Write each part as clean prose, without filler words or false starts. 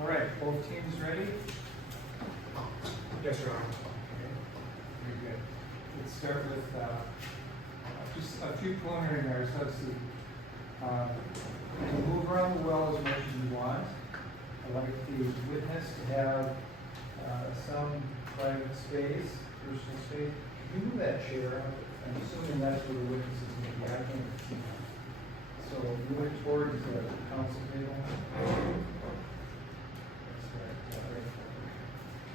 All right, both teams ready? Yes, Your Honor. Okay, very good. Let's start with just a few preliminary matters. Let's see. You can move around the well as much as you want. I'd like the witness to have some private space, personal space. Can you move that chair? I'm assuming that's where the witness is going to be. I can't see that. So moving towards the council table.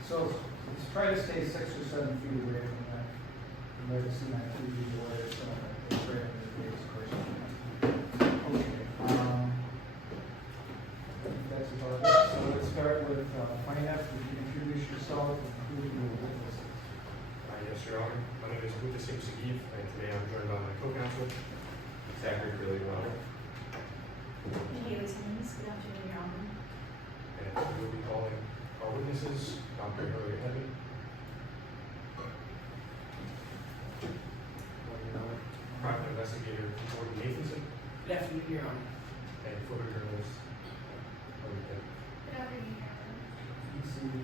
So let's try to stay 6 or 7 feet away from that. You might have seen that TV where it's right under the face, of course. Okay. I think that's about it. So let's start with finance. Would you introduce yourself and who your witness is? Yes, Your Honor. My name is Buddha Singh Sagiv, and today I'm joined by my co-counsel, Zachary Curley, Your Honor. Haley Simmons, good afternoon, Your Honor. And we'll be calling our witnesses, Dr. Hillary Edmond, private investigator Jordan Nathanson, Good afternoon, Your Honor. and photojournalist Hillary Edmond. Good afternoon, Your Honor. Please see.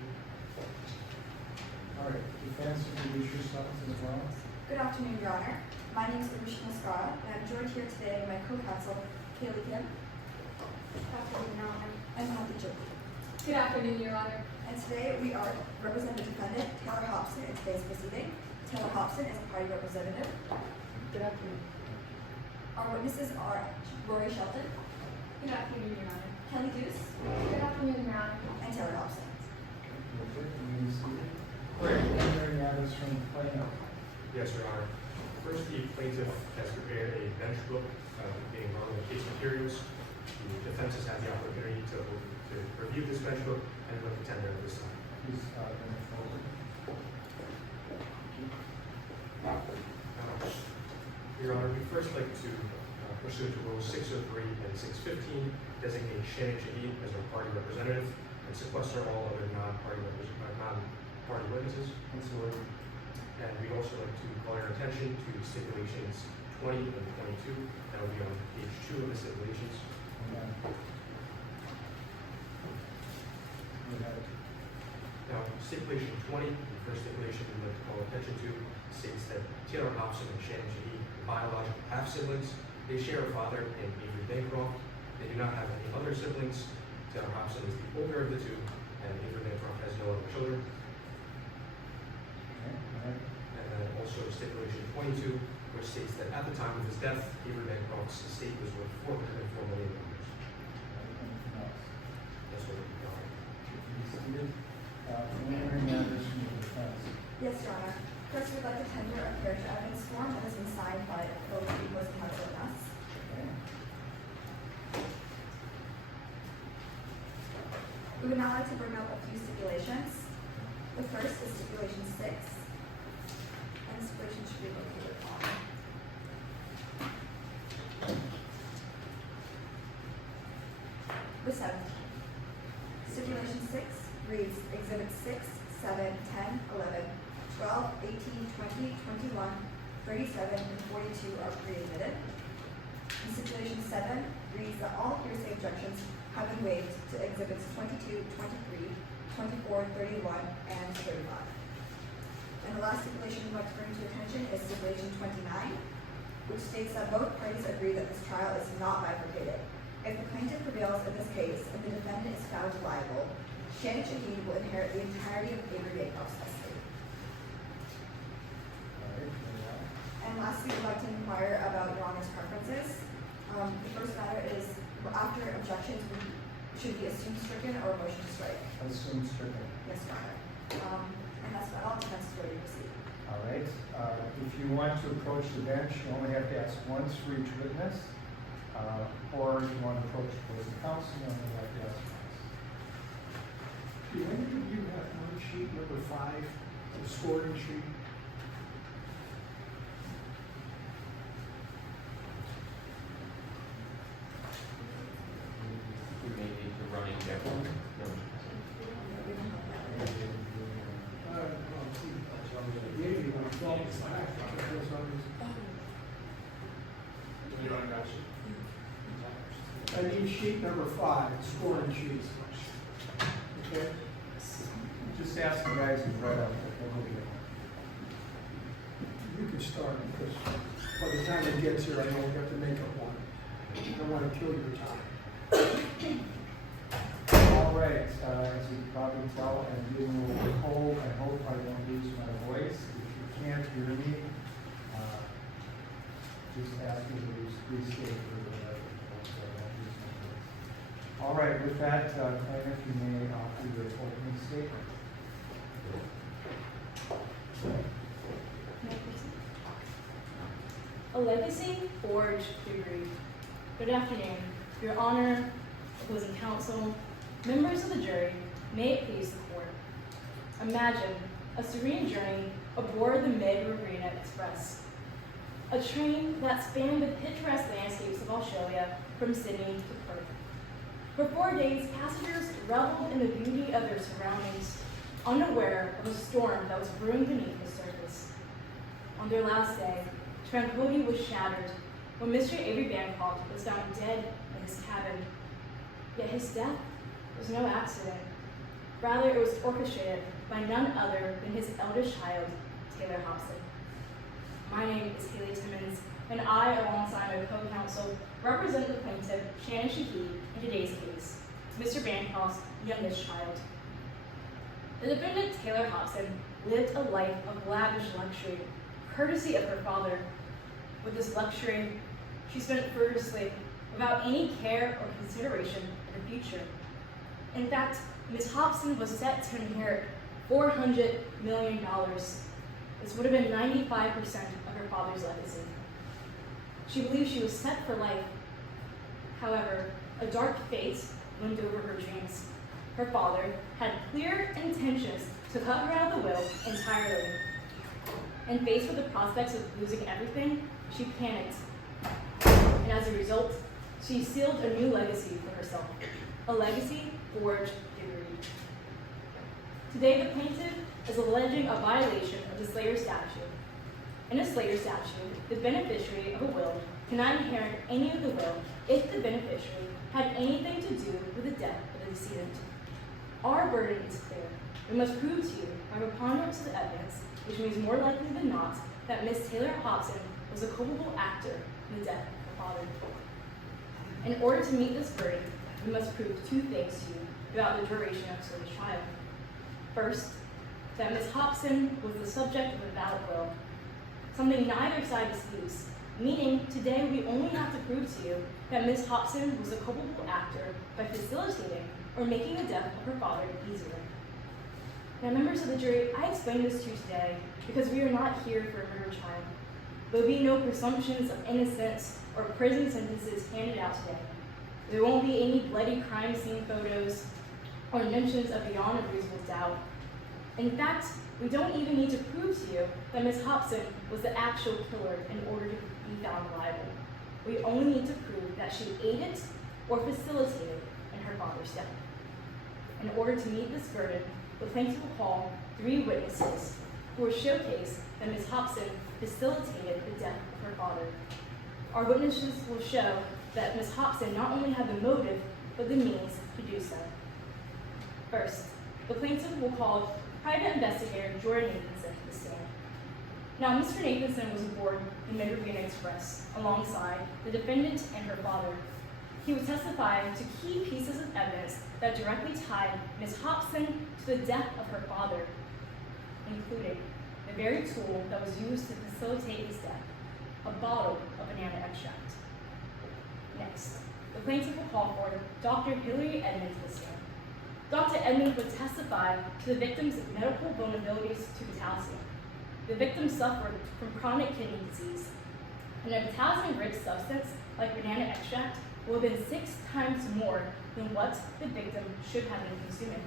All right. Defense, introduce yourselves as well. Good afternoon, Your Honor. My name is Arushina Skara, and I'm joined here today by my co-counsel, Kaylee Kim, Good afternoon, Your Honor. and Matthew Chip. Good afternoon, Your Honor. And today we are representing the defendant, Taylor Hobson, in today's proceeding. Taylor Hobson is a party representative. Good afternoon. Our witnesses are Rory Shelton, Good afternoon, Your Honor. Kelly Deuce, Good afternoon, Your Honor. and Taylor Hobson. All right. Preliminary matters from the plaintiff. Yes, Your Honor. First, the plaintiff has prepared a bench book being relevant case materials. The defense has had the opportunity to review this bench book and look at tender at this time. Please bring it forward. Your Honor, we'd first like to pursue to Rules 603 and 615, designate Shannon Shahid as our party representative and sequester all other non-party witnesses. That's the word. And we'd also like to call your attention to stipulations 20 and 22. That will be on page 2 of the stipulations. Now, stipulation 20, the first stipulation we'd like to call attention to, states that Taylor Hobson and Shannon Shahid are biological half-siblings. They share a father named Avery Bancroft. They do not have any other siblings. Taylor Hobson is the older of the two, and Avery Bancroft has no other children. And then also stipulation 22, which states that at the time of his death, Avery Bancroft's estate was worth $404 million. That's what we got. Preliminary matters from the defense. Yes, Your Honor. First, we'd like to tender a carriage evidence form that has been signed by both the opposing counsel and us. Okay. We would now like to bring up a few stipulations. The first is stipulation 6, and the stipulation should be located on the 17th. Stipulation 6 reads Exhibits 6, 7, 10, 11, 12, 18, 20, 21, 37, and 42 are pre-admitted. And stipulation 7 reads that all hearsay objections have been waived to Exhibits 22, 23, 24, 31, and 35. And the last stipulation we'd like to bring to your attention is stipulation states that both parties agree that this trial is not bifurcated. If the plaintiff prevails in this case and the defendant is found liable, Shannon Shaheen will inherit the entirety of Avery Bancroft's estate. All right, very well. And lastly, we'd like to inquire about Your Honor's preferences. The first matter is, after objections, should be assumed stricken or a motion to strike? Assume stricken. Yes, Your Honor. And that's about all. Defense is ready to proceed. All right, if you want to approach the bench, you only have to ask once for each witness. Or if you want to approach opposing counsel, you only have to ask once. Do any of you have one sheet number 5, the scoring sheet? We may need to run in different. Maybe when it's all back, because I need sheet number 5, the scoring sheet. Okay? Just ask the guys who read up. You can start, because by the time it gets here, I know we have to make up one. I don't want to kill your time. All right, as you can probably tell, I'm getting a little cold. I hope I don't lose my voice. If you can't hear me, just ask me to restate or whatever. So I don't lose my voice. All right, with that, plaintiff, you may offer your opening statement. May I proceed? A legacy forged through grief. Good afternoon, Your Honor, opposing counsel, members of the jury, may it please the court. Imagine a serene journey aboard the Mid-Riverina Express, a train that spanned the picturesque landscapes of Australia from Sydney to Perth. For 4 days, passengers reveled in the beauty of their surroundings, unaware of a storm that was brewing beneath the surface. On their last day, tranquility was shattered when Mr. Avery Bancroft was found dead in his cabin. Yet his death was no accident. Rather, it was orchestrated by none other than his eldest child, Taylor Hobson. My name is Haley Timmons, and I, alongside my co-counsel, represent the plaintiff, Shannon Shaheen, in today's case, Mr. Bancroft's youngest child. The defendant, Taylor Hobson, lived a life of lavish luxury, courtesy of her father. With this luxury, she spent frivolously, without any care or consideration for the future. In fact, Ms. Hobson was set to inherit $400 million. This would have been 95% of her father's legacy. She believed she was set for life. However, a dark fate loomed over her dreams. Her father had clear intentions to cut her out of the will entirely. And faced with the prospects of losing everything, she panicked. And as a result, she sealed a new legacy for herself, a legacy forged through greed. Today, the plaintiff is alleging a violation of the Slater statute. In a Slater statute, the beneficiary of a will cannot inherit any of the will if the beneficiary had anything to do with the death of the decedent. Our burden is clear. We must prove to you, by preponderance of the evidence, which means more likely than not, that Ms. Taylor Hobson was a culpable actor in the death of her father. In order to meet this burden, we must prove 2 things to you about the duration of Slater's trial. First, that Ms. Hobson was the subject of a valid will, something neither side disputes, meaning today we only have to prove to you that Ms. Hobson was a culpable actor by facilitating or making the death of her father easier. Now, members of the jury, I explain this to you today because we are not here for a murder trial. There will be no presumptions of innocence or prison sentences handed out today. There won't be any bloody crime scene photos or mentions of beyond a reasonable doubt. In fact, we don't even need to prove to you that Ms. Hobson was the actual killer in order to be found liable. We only need to prove that she aided or facilitated in her father's death. In order to meet this burden, the plaintiff will call 3 witnesses who will showcase that Ms. Hobson facilitated the death of her father. Our witnesses will show that Ms. Hobson not only had the motive, but the means to do so. First, the plaintiff will call Private Investigator Jordan Nathanson to the stand. Now, Mr. Nathanson was aboard the Mid-Ravine Express alongside the defendant and her father. He would testify to key pieces of evidence that directly tied Ms. Hobson to the death of her father, including the very tool that was used to facilitate his death, a bottle of banana extract. Next, the plaintiff will call for Dr. Hillary Edmonds to stand. Dr. Edmonds would testify to the victim's medical vulnerabilities to potassium. The victim suffered from chronic kidney disease, and a potassium-rich substance like banana extract will have been 6 times more than what the victim should have been consuming.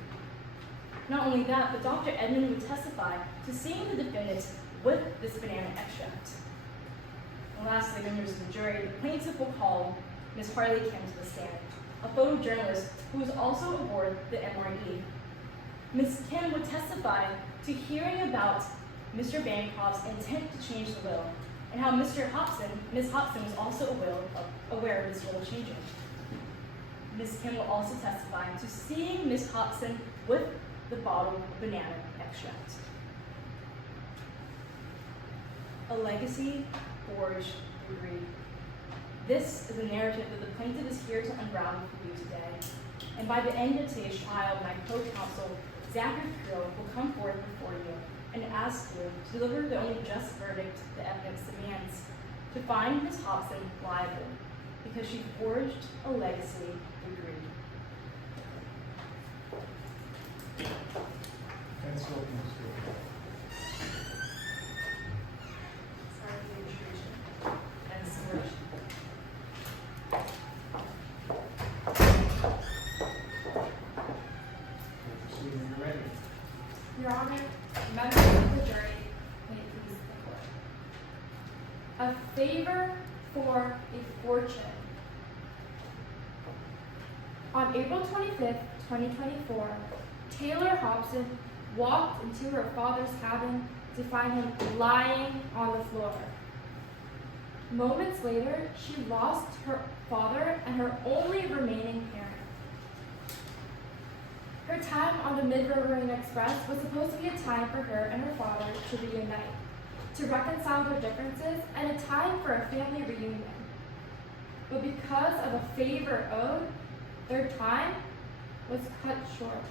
Not only that, but Dr. Edmonds would testify to seeing the defendant with this banana extract. And lastly, members of the jury, the plaintiff will call Ms. Harley Kim to the stand, a photojournalist who was also aboard the MRE. Ms. Kim would testify to hearing about Mr. Bancroft's intent to change the will, and how Ms. Hobson was also aware of this will changing. Ms. Kim will also testify to seeing Ms. Hobson with the bottle of banana extract. A legacy forged through greed. This is a narrative that the plaintiff is here to unravel for you today. And by the end of today's trial, my co-counsel, Zachary Creel, will come forth before you and ask you to deliver the only just verdict the evidence demands, to find Ms. Hobson liable because she forged a legacy through greed. Defense open, Sorry for the intrusion. And so proceed when you're ready. Your Honor, members of the jury, may it please the court. A favor for a fortune. On April 25th, 2024, Taylor Hobson walked into her father's cabin to find him lying on the floor. Moments later, she lost her father and her only remaining parent. Her time on the Mid-Ravine Express was supposed to be a time for her and her father to reunite, to reconcile their differences, and a time for a family reunion. But because of a favor owed, their time was cut short.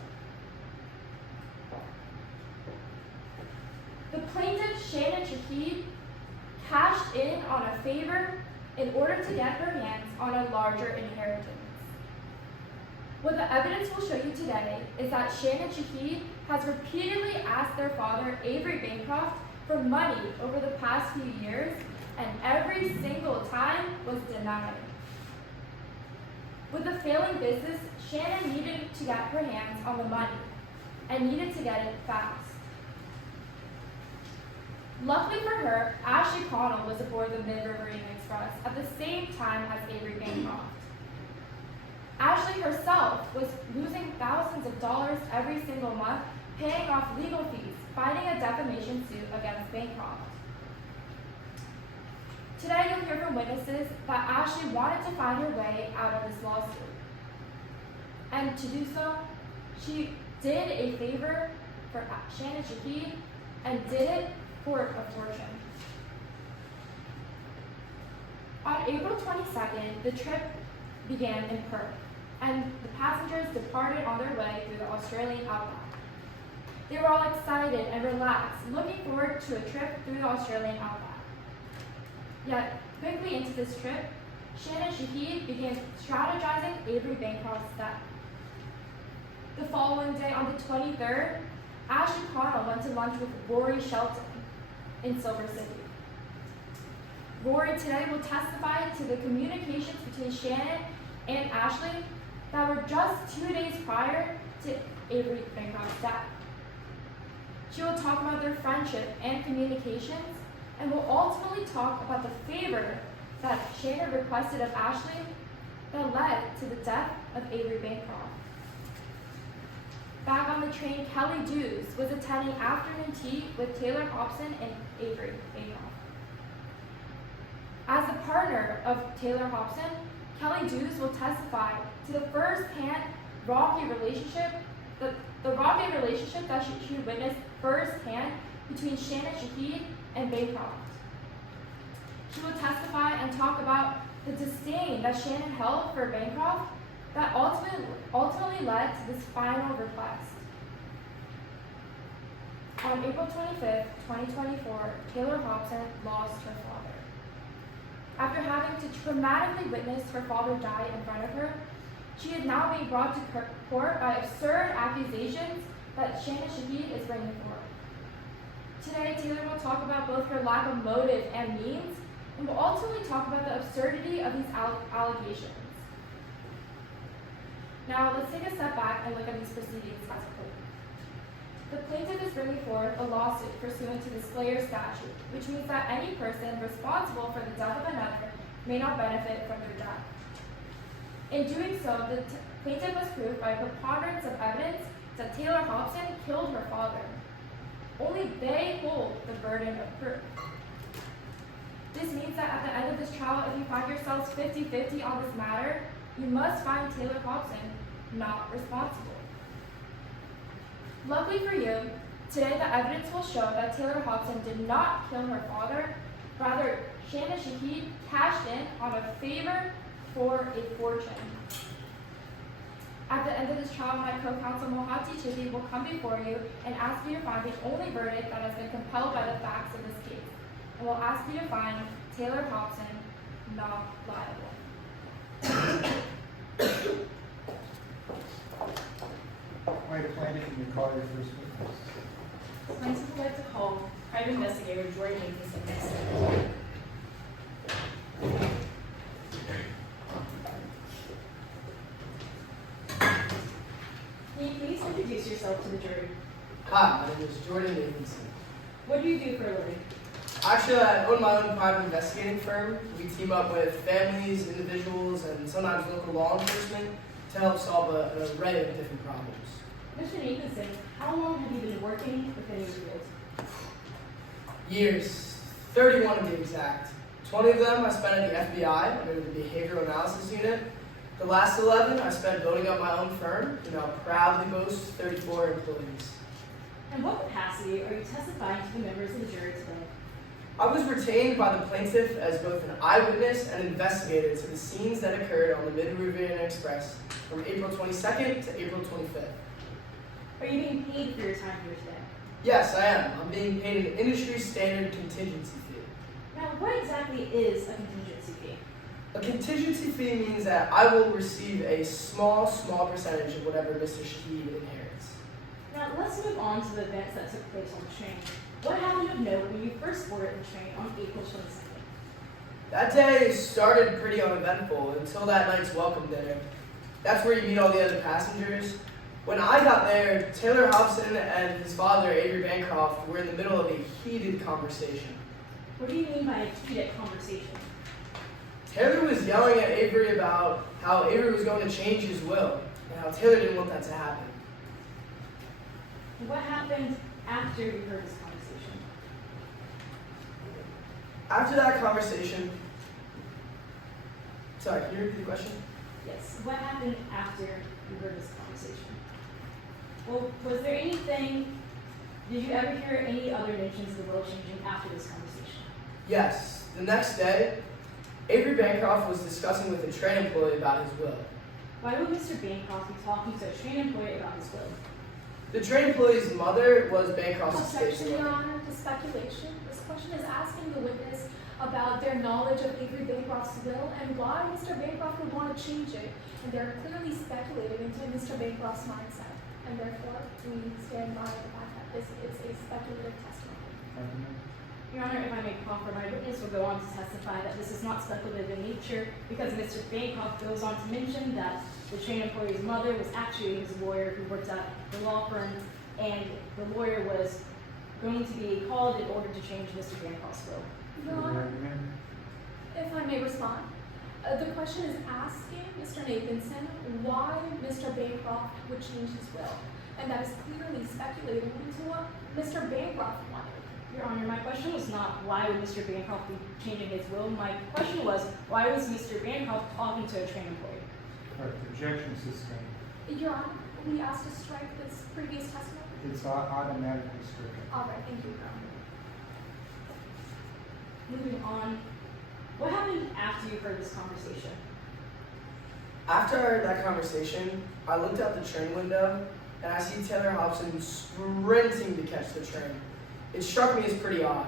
The plaintiff, Shannon Shahid, cashed in on a favor in order to get her hands on a larger inheritance. What the evidence will show you today is that Shannon Shahid has repeatedly asked their father, Avery Bancroft, for money over the past few years, and every single time was denied. With a failing business, Shannon needed to get her hands on the money, and needed to get it fast. Luckily for her, Ashley Connell was aboard the Mid-Ravine Express at the same time as Avery Bancroft. Ashley herself was losing thousands of dollars every single month, paying off legal fees, fighting a defamation suit against Bancroft. Today you'll hear from witnesses that Ashley wanted to find her way out of this lawsuit. And to do so, she did a favor for Shannon Shahid and did it for a fortune. On April 22nd, the trip began in Perth, and the passengers departed on their way through the Australian outback. They were all excited and relaxed, looking forward to a trip through the Australian outback. Yet, quickly into this trip, Shannon Shahid began strategizing Avery Bancroft's death. The following day, on the 23rd, Ashley Connell went to lunch with Rory Shelton in Silver City. Rory today will testify to the communications between Shannon and Ashley that were just 2 days prior to Avery Bancroft's death. She will talk about their friendship and communications, and will ultimately talk about the favor that Shannon requested of Ashley that led to the death of Avery Bancroft. Back on the train, Kelly Dews was attending afternoon tea with Taylor Hobson and Avery Bancroft. As a partner of Taylor Hobson, Kelly Dews will testify to the first-hand rocky relationship, the rocky relationship that she witnessed firsthand between Shannon Shahid and Bancroft. She will testify and talk about the disdain that Shannon held for Bancroft that ultimately led to this final request. On April 25th, 2024, Taylor Hobson lost her father. After having to traumatically witness her father die in front of her, she is now being brought to court by absurd accusations that Shannon Shahid is bringing forward. Today, Taylor will talk about both her lack of motive and means, and will ultimately talk about the absurdity of these allegations. Now, let's take a step back and look at these proceedings as a whole. The plaintiff is bringing forth a lawsuit pursuant to the Slayer statute, which means that any person responsible for the death of another may not benefit from their death. In doing so, the plaintiff must prove by a preponderance of evidence that Taylor Hobson killed her father. Only they hold the burden of proof. This means that at the end of this trial, if you find yourselves 50-50 on this matter, you must find Taylor Hobson not responsible. Luckily for you, today the evidence will show that Taylor Hobson did not kill her father. Rather, Shannon Shahid cashed in on a favor for a fortune. At the end of this trial, my co-counsel Mohati Chidi will come before you and ask you to find the only verdict that has been compelled by the facts of this case, and will ask you to find Taylor Hobson not liable. All right, plaintiff, can you call your first witness? Plaintiff would like to call private investigator Jordan Nathanson. Can you please introduce yourself to the jury? Hi, my name is Jordan Nathanson. What do you do for a living? Actually, I own my own private investigating firm. We team up with families, individuals, and sometimes local law enforcement to help solve an array of different problems. Mr. Nathanson, how long have you been working within your field? Years, 31 to be exact. 20 of them I spent at the FBI under the Behavioral Analysis Unit. The last 11 I spent building up my own firm, and now proudly boast 34 employees. In what capacity are you testifying to the members of the jury today? I was retained by the plaintiff as both an eyewitness and investigator to the scenes that occurred on the Mid-Riverina Express from April 22nd to April 25th. Are you being paid for your time here today? Yes, I am. I'm being paid an industry standard contingency fee. Now, what exactly is a contingency fee? A contingency fee means that I will receive a small percentage of whatever Mr. Shahid inherits. Now, let's move on to the events that took place on the train. What happened of note when you first boarded the train on April 22nd? That day started pretty uneventful until that night's welcome dinner. That's where you meet all the other passengers. When I got there, Taylor Hobson and his father, Avery Bancroft, were in the middle of a heated conversation. What do you mean by a heated conversation? Taylor was yelling at Avery about how Avery was going to change his will, and how Taylor didn't want that to happen. What happened after you heard this conversation? After that conversation, sorry, can you repeat the question? Yes. What happened after you heard this conversation? Well, was there anything, did you ever hear any other mentions of the will changing after this conversation? Yes. The next day, Avery Bancroft was discussing with a train employee about his will. Why would Mr. Bancroft be talking to a train employee about his will? The train employee's mother was Bancroft's estate Objection, Your lawyer. Honor, to speculation. This question is asking the witness about their knowledge of Avery Bancroft's will and why Mr. Bancroft would want to change it. And they're clearly speculating into Mr. Bancroft's mindset. And therefore, we stand by the fact that this is a speculative testimony. Argument? Your Honor, if I may proffer, my witness will go on to testify that this is not speculative in nature because Mr. Bancroft goes on to mention that the train employee's mother was actually his lawyer who worked at the law firm, and the lawyer was going to be called in order to change Mr. Bancroft's will. Your Honor, Argument? if I may respond. The question is asking Mr. Nathanson why Mr. Bancroft would change his will. And that is clearly speculating into what Mr. Bancroft wanted. Your Honor, my question was not why would Mr. Bancroft be changing his will. My question was why was Mr. Bancroft talking to a train employee? Correct. Objection sustained. Your Honor, we asked to strike this previous testimony. It's automatically stricken. All right, thank you, Your Honor. moving on, what happened after you heard this conversation? After I heard that conversation, I looked out the train window and I see Taylor Hobson sprinting to catch the train. It struck me as pretty odd,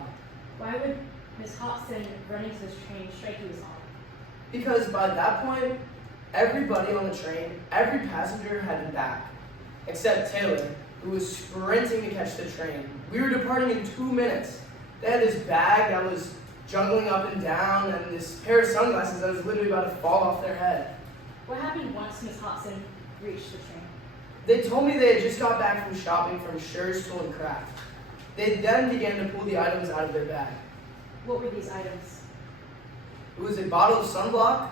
Why would Miss Hobson running to this train strike you as odd? because by that point, everybody on the train, every passenger had been back, except Taylor, who was sprinting to catch the train. We were departing in 2 minutes. They had this bag that was juggling up and down, and this pair of sunglasses that was literally about to fall off their head. What happened once Miss Hobson reached the train? They told me they had just got back from shopping from Schur's Tool and Craft. They then began to pull the items out of their bag. What were these items? It was a bottle of sunblock,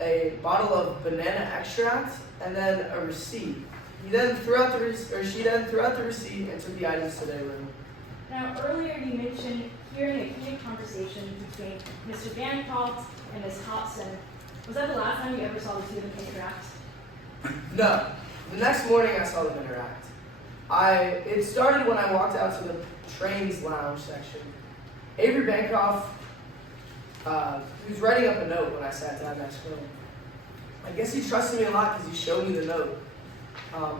a bottle of banana extract, and then a receipt. She then threw out the receipt and took the items to their room. Now, earlier you mentioned hearing a heated conversation between Mr. Bancroft and Miss Hobson. Was that the last time you ever saw the two of them interact? No. The next morning I saw them interact. It started when I walked out to the train's lounge section. Avery Bancroft, he was writing up a note when I sat down next to him. I guess he trusted me a lot because he showed me the note. Mr.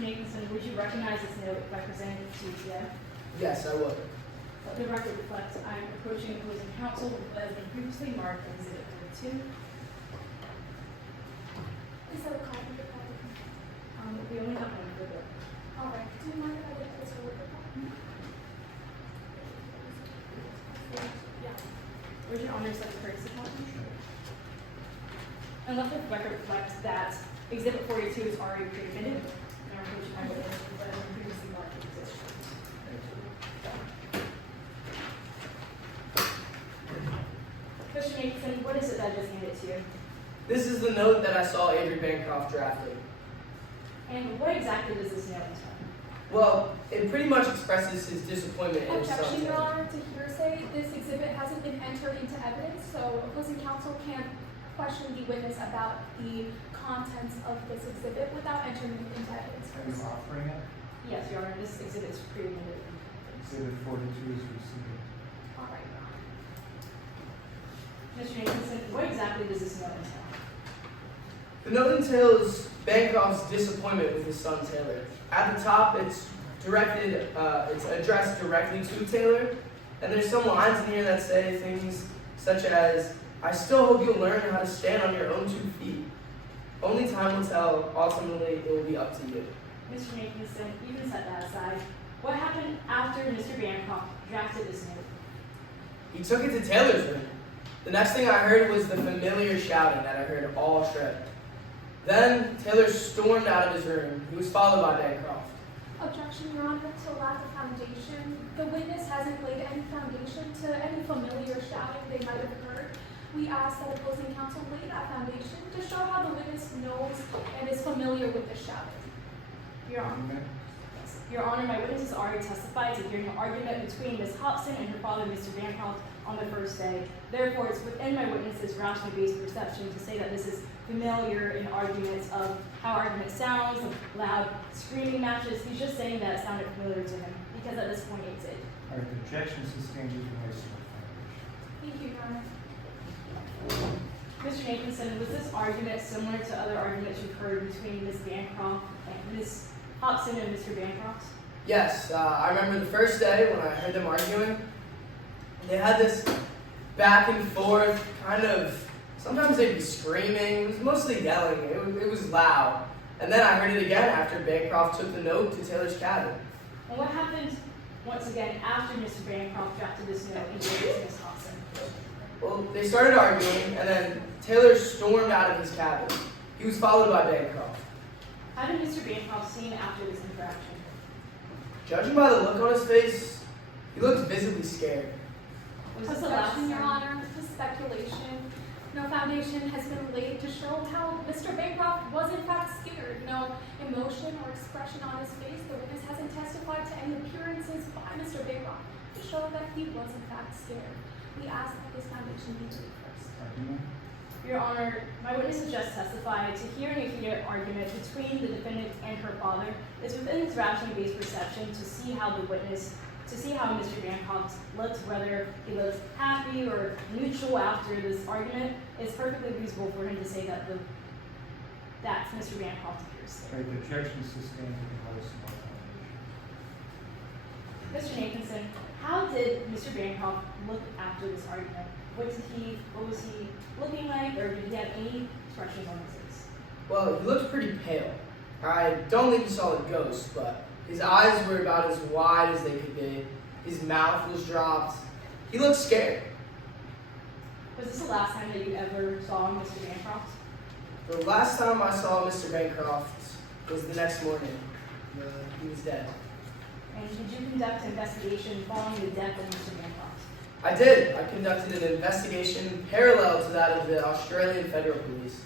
Nathanson, would you recognize this note if I presented it to you today? Yes, I would. Let the record reflect I am approaching opposing counsel as been previously marked in Exhibit 42. Is that a copy of the copy? We only have one for the book. All right. Do you mind if I get this over the phone? Yeah. Would your honor set the courtesy copy? And let the record reflect that Exhibit 42 is already pre-admitted, and I'm approaching my witness as been previously marked in Exhibit 42. Mr. Nathanson, what is it that I just handed to you? This is the note that I saw Avery Bancroft drafting. And what exactly does this note entail? Well, it pretty much expresses his disappointment in his Objection, son's Your end. Honor, to hearsay. This exhibit hasn't been entered into evidence, so opposing counsel can't question the witness about the contents of this exhibit without entering it into evidence Are you first. offering it? Yes, Your Honor, this exhibit is pre-admitted. Exhibit 42 is received. All right, Your Honor. Mr. Nathanson, what exactly does this note entail? The note entails Bancroft's disappointment with his son Taylor. At the top, it's addressed directly to Taylor, and there's some lines in here that say things such as, "I still hope you'll learn how to stand on your own 2 feet. Only time will tell. Ultimately, it will be up to you." Mr. Nathanson, you can set that aside. What happened after Mr. Bancroft drafted this note? He took it to Taylor's room. The next thing I heard was the familiar shouting that I heard all trip. Then Taylor stormed out of his room. He was followed by Bancroft. Objection, Your Honor, to lack of foundation. The witness hasn't laid any foundation to any familiar shouting they might have heard. We ask that opposing counsel lay that foundation to show how the witness knows and is familiar with the shouting. Your Honor. Argument? Your Honor, my witness has already testified to hearing an argument between Ms. Hobson and her father, Mr. Bancroft, on the first day. Therefore, it's within my witness's rationally based perception to say that this is familiar in arguments of how argument sounds, of loud screaming matches. He's just saying that it sounded familiar to him, because at this point it did. All right, the objection sustained is placed on Thank you, Your Honor. Mr. Nathanson, was this argument similar to other arguments you've heard between Ms. Bancroft and Ms. Hobson and Mr. Bancroft? Yes, I remember the first day when I heard them arguing. They had this back and forth kind of. Sometimes they'd be screaming. It was mostly yelling. It was loud. And then I heard it again after Bancroft took the note to Taylor's cabin. And what happened, once again, after Mr. Bancroft drafted this note and gave it to Ms. Hobson? Well, they started arguing, and then Taylor stormed out of his cabin. He was followed by Bancroft. How did Mr. Bancroft seem after this interaction? Judging by the look on his face, he looked visibly scared. Was this the last Objection, Your time? Honor, this is speculation. No foundation has been laid to show how Mr. Bancroft was in fact scared. No emotion or expression on his face. The witness hasn't testified to any appearances by Mr. Bancroft to show that he was in fact scared. We ask that this foundation be laid first. Argument? Your Honor, my witness has just testified to hearing a heated argument between the defendant and her father. It's within his rationally based perception to see how the witness, to to see how Mr. Bancroft looks, whether he looks happy or neutral after this argument, it's perfectly reasonable for him to say that that Mr. Bancroft appears there. Right, the objection is sustained in the house of Mr. Nathanson, how did Mr. Bancroft look after this argument? What was he looking like, or did he have any expressions on his face? Well, he looked pretty pale. I don't think he saw a ghost, but his eyes were about as wide as they could be. His mouth was dropped. He looked scared. Was this the last time that you ever saw Mr. Bancroft? The last time I saw Mr. Bancroft was the next morning. He was dead. And did you conduct an investigation following the death of Mr. Bancroft? I did. I conducted an investigation parallel to that of the Australian Federal Police.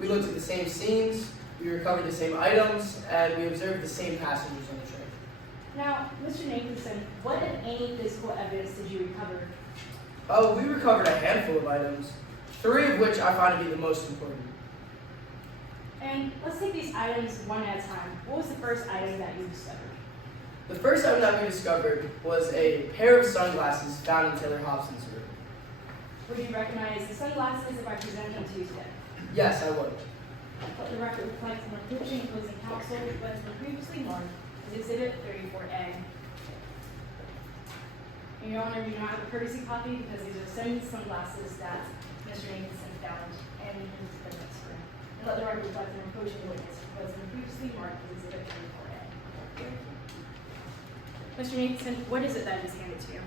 We looked at the same scenes, we recovered the same items, and we observed the same passengers on the train. Now, Mr. Nathanson, what, if any, physical evidence did you recover? Oh, we recovered a handful of items, 3 of which I find to be the most important. And let's take these items one at a time. What was the first item that you discovered? The first item that we discovered was a pair of sunglasses found in Taylor Hobson's room. Would you recognize the sunglasses if I present them to you today? Yes, I would. Let the record reflect on the approaching closing counsel what's been previously marked as Exhibit 34A. And Your Honor, we now have a courtesy copy because these are the same sunglasses that Mr. Nathanson found in his defendant's room. And let the record reflect on the approaching witness what's been previously marked as Exhibit 34A. Mr. Nathanson, what is it that I just handed to you?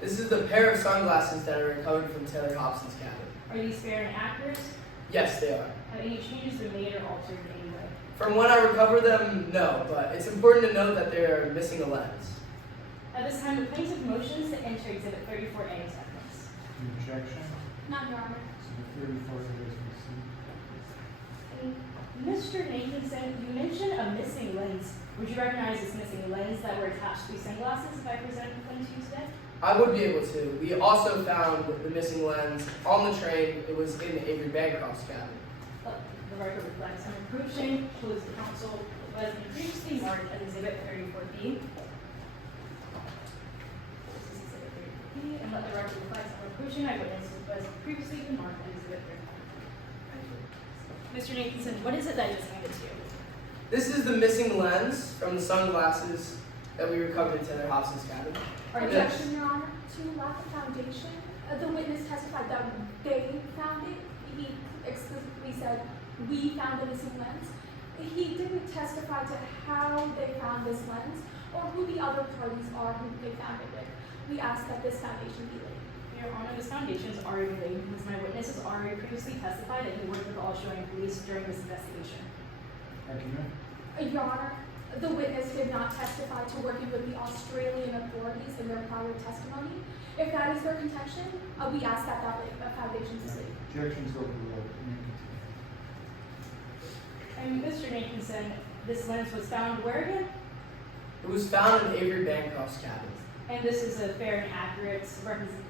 This is the pair of sunglasses that are recovered from Taylor Hobson's cabin. Are these fair and accurate? Yes, they are. Have any changes been made or altered in any way? From when I recovered them, no, but it's important to note that they are missing a lens. At this time, the plaintiff motions to enter Exhibit 34A into evidence. objection. None, Your Honor. Exhibit 34 is received. Mr. Nathanson, you mentioned a missing lens. Would you recognize this missing lens that were attached to these sunglasses if I present them to you today? I would be able to. We also found the missing lens on the train. It was in Avery Bancroft's cabin. The record reflects an approaching closed counsel was previously marked as Exhibit 34B. This is Exhibit 34B, and let the record reflect an approaching eyewitness was previously marked as Exhibit 34B. Mr. Nathanson, what is it that I just handed to you? This is the missing lens from the sunglasses that we recovered in Taylor Hobson's cabin. Objection, Your Honor. To lack of foundation, the witness testified that they found it. He explicitly said, we found the missing lens. He didn't testify to how they found this lens or who the other parties are who they found it with. We ask that this foundation be laid. Your Honor, this foundation is already laid because my witness has already previously testified that he worked with the Australian police during this investigation. Argument. Your Honor, the witness did not testify to working with the Australian authorities in their prior testimony. If that is their contention, we ask that that foundation be laid. Objections overruled. You may And continue. Mr. Nathanson, this lens was found where again? It was found in Avery Bancroft's cabin. And this is a fair and accurate,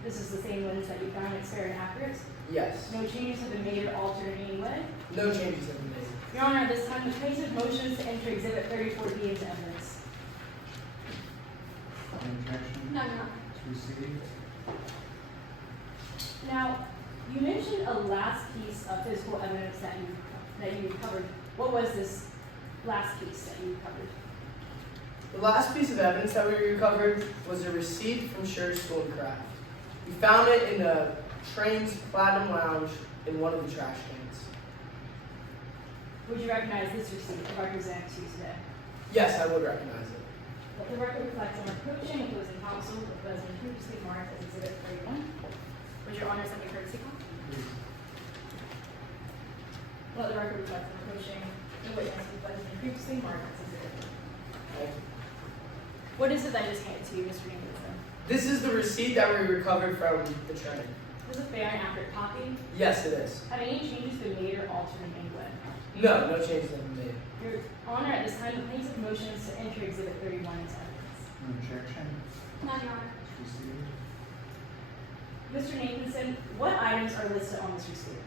this is the same lens that you found, it's fair and accurate? Yes. No changes have been made or altered in any way? No changes have been made. Your Honor, at this time, the plaintiff motions to enter Exhibit 34B into evidence. Any objection? None, Your Honor. It's received. Now, you mentioned a last piece of physical evidence that you recovered. What was this last piece that you recovered? The last piece of evidence that we recovered was a receipt from Sure School and Craft. We found it in the train's platinum lounge in one of the trash cans. Would you recognize this receipt if I present it to you today? Yes, I would recognize it. Let the record reflect on approaching and closing counsel with President previously marked as Exhibit 31. Would Your Honor send me a courtesy call? Please. Let the record reflect on approaching the witness with President previously marked as Exhibit 31. Thank you. What is it that I just handed to you, Mr. Nathanson? This is the receipt that we recovered from the train. Is this a fair and accurate copy? Yes, it is. Have any changes been made or altered in any way? No, no changes have been made. Your Honor, at this time, the plaintiff motions to enter Exhibit 31 into evidence. No objection. None, Your Honor. It's received. Mr. Nathanson, what items are listed on this receipt?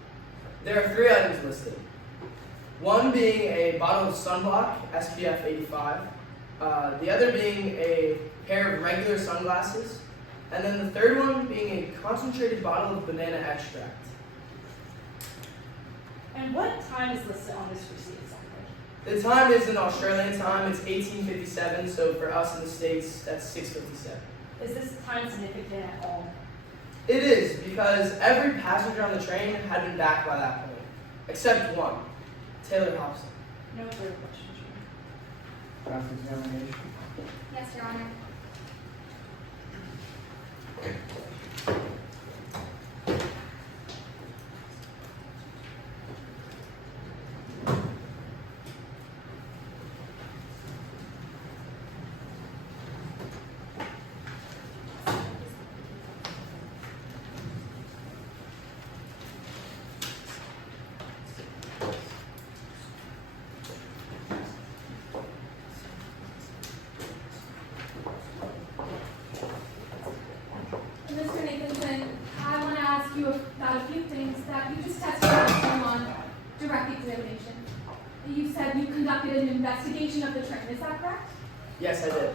There are 3 items listed. One being a bottle of sunblock, SPF 85. The other being a pair of regular sunglasses, and then the third one being a concentrated bottle of banana extract. And what time is listed on this receipt exactly? The time is in Australian time, it's 1857, so for us in the States, that's 6:57. Is this time significant at all? It is, because every passenger on the train had been back by that point, except one, Taylor Hobson. No further questions, Your Honor. Cross-examination. Yes, Your Honor. Mr. Nathanson, I want to ask you about a few things that you just testified to on direct examination. You said you conducted an investigation of the train, is that correct? Yes, I did.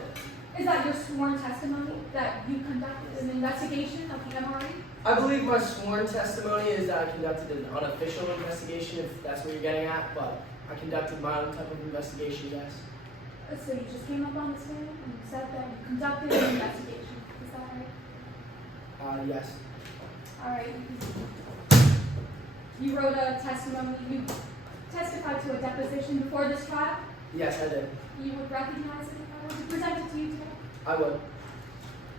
Is that your sworn testimony, that you conducted an investigation of the MRE? I believe my sworn testimony is that I conducted an unofficial investigation, if that's what you're getting at, but I conducted my own type of investigation, yes. So you just came up on the stand and you said that you conducted an investigation, is that right? Yes. All right. You wrote a testimony, you testified to a deposition before this trial. Yes, I did. You would recognize it if I were to present it to you today? I would.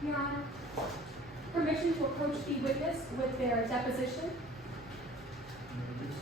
Your Honor, permission to approach the witness with their deposition. You may do so.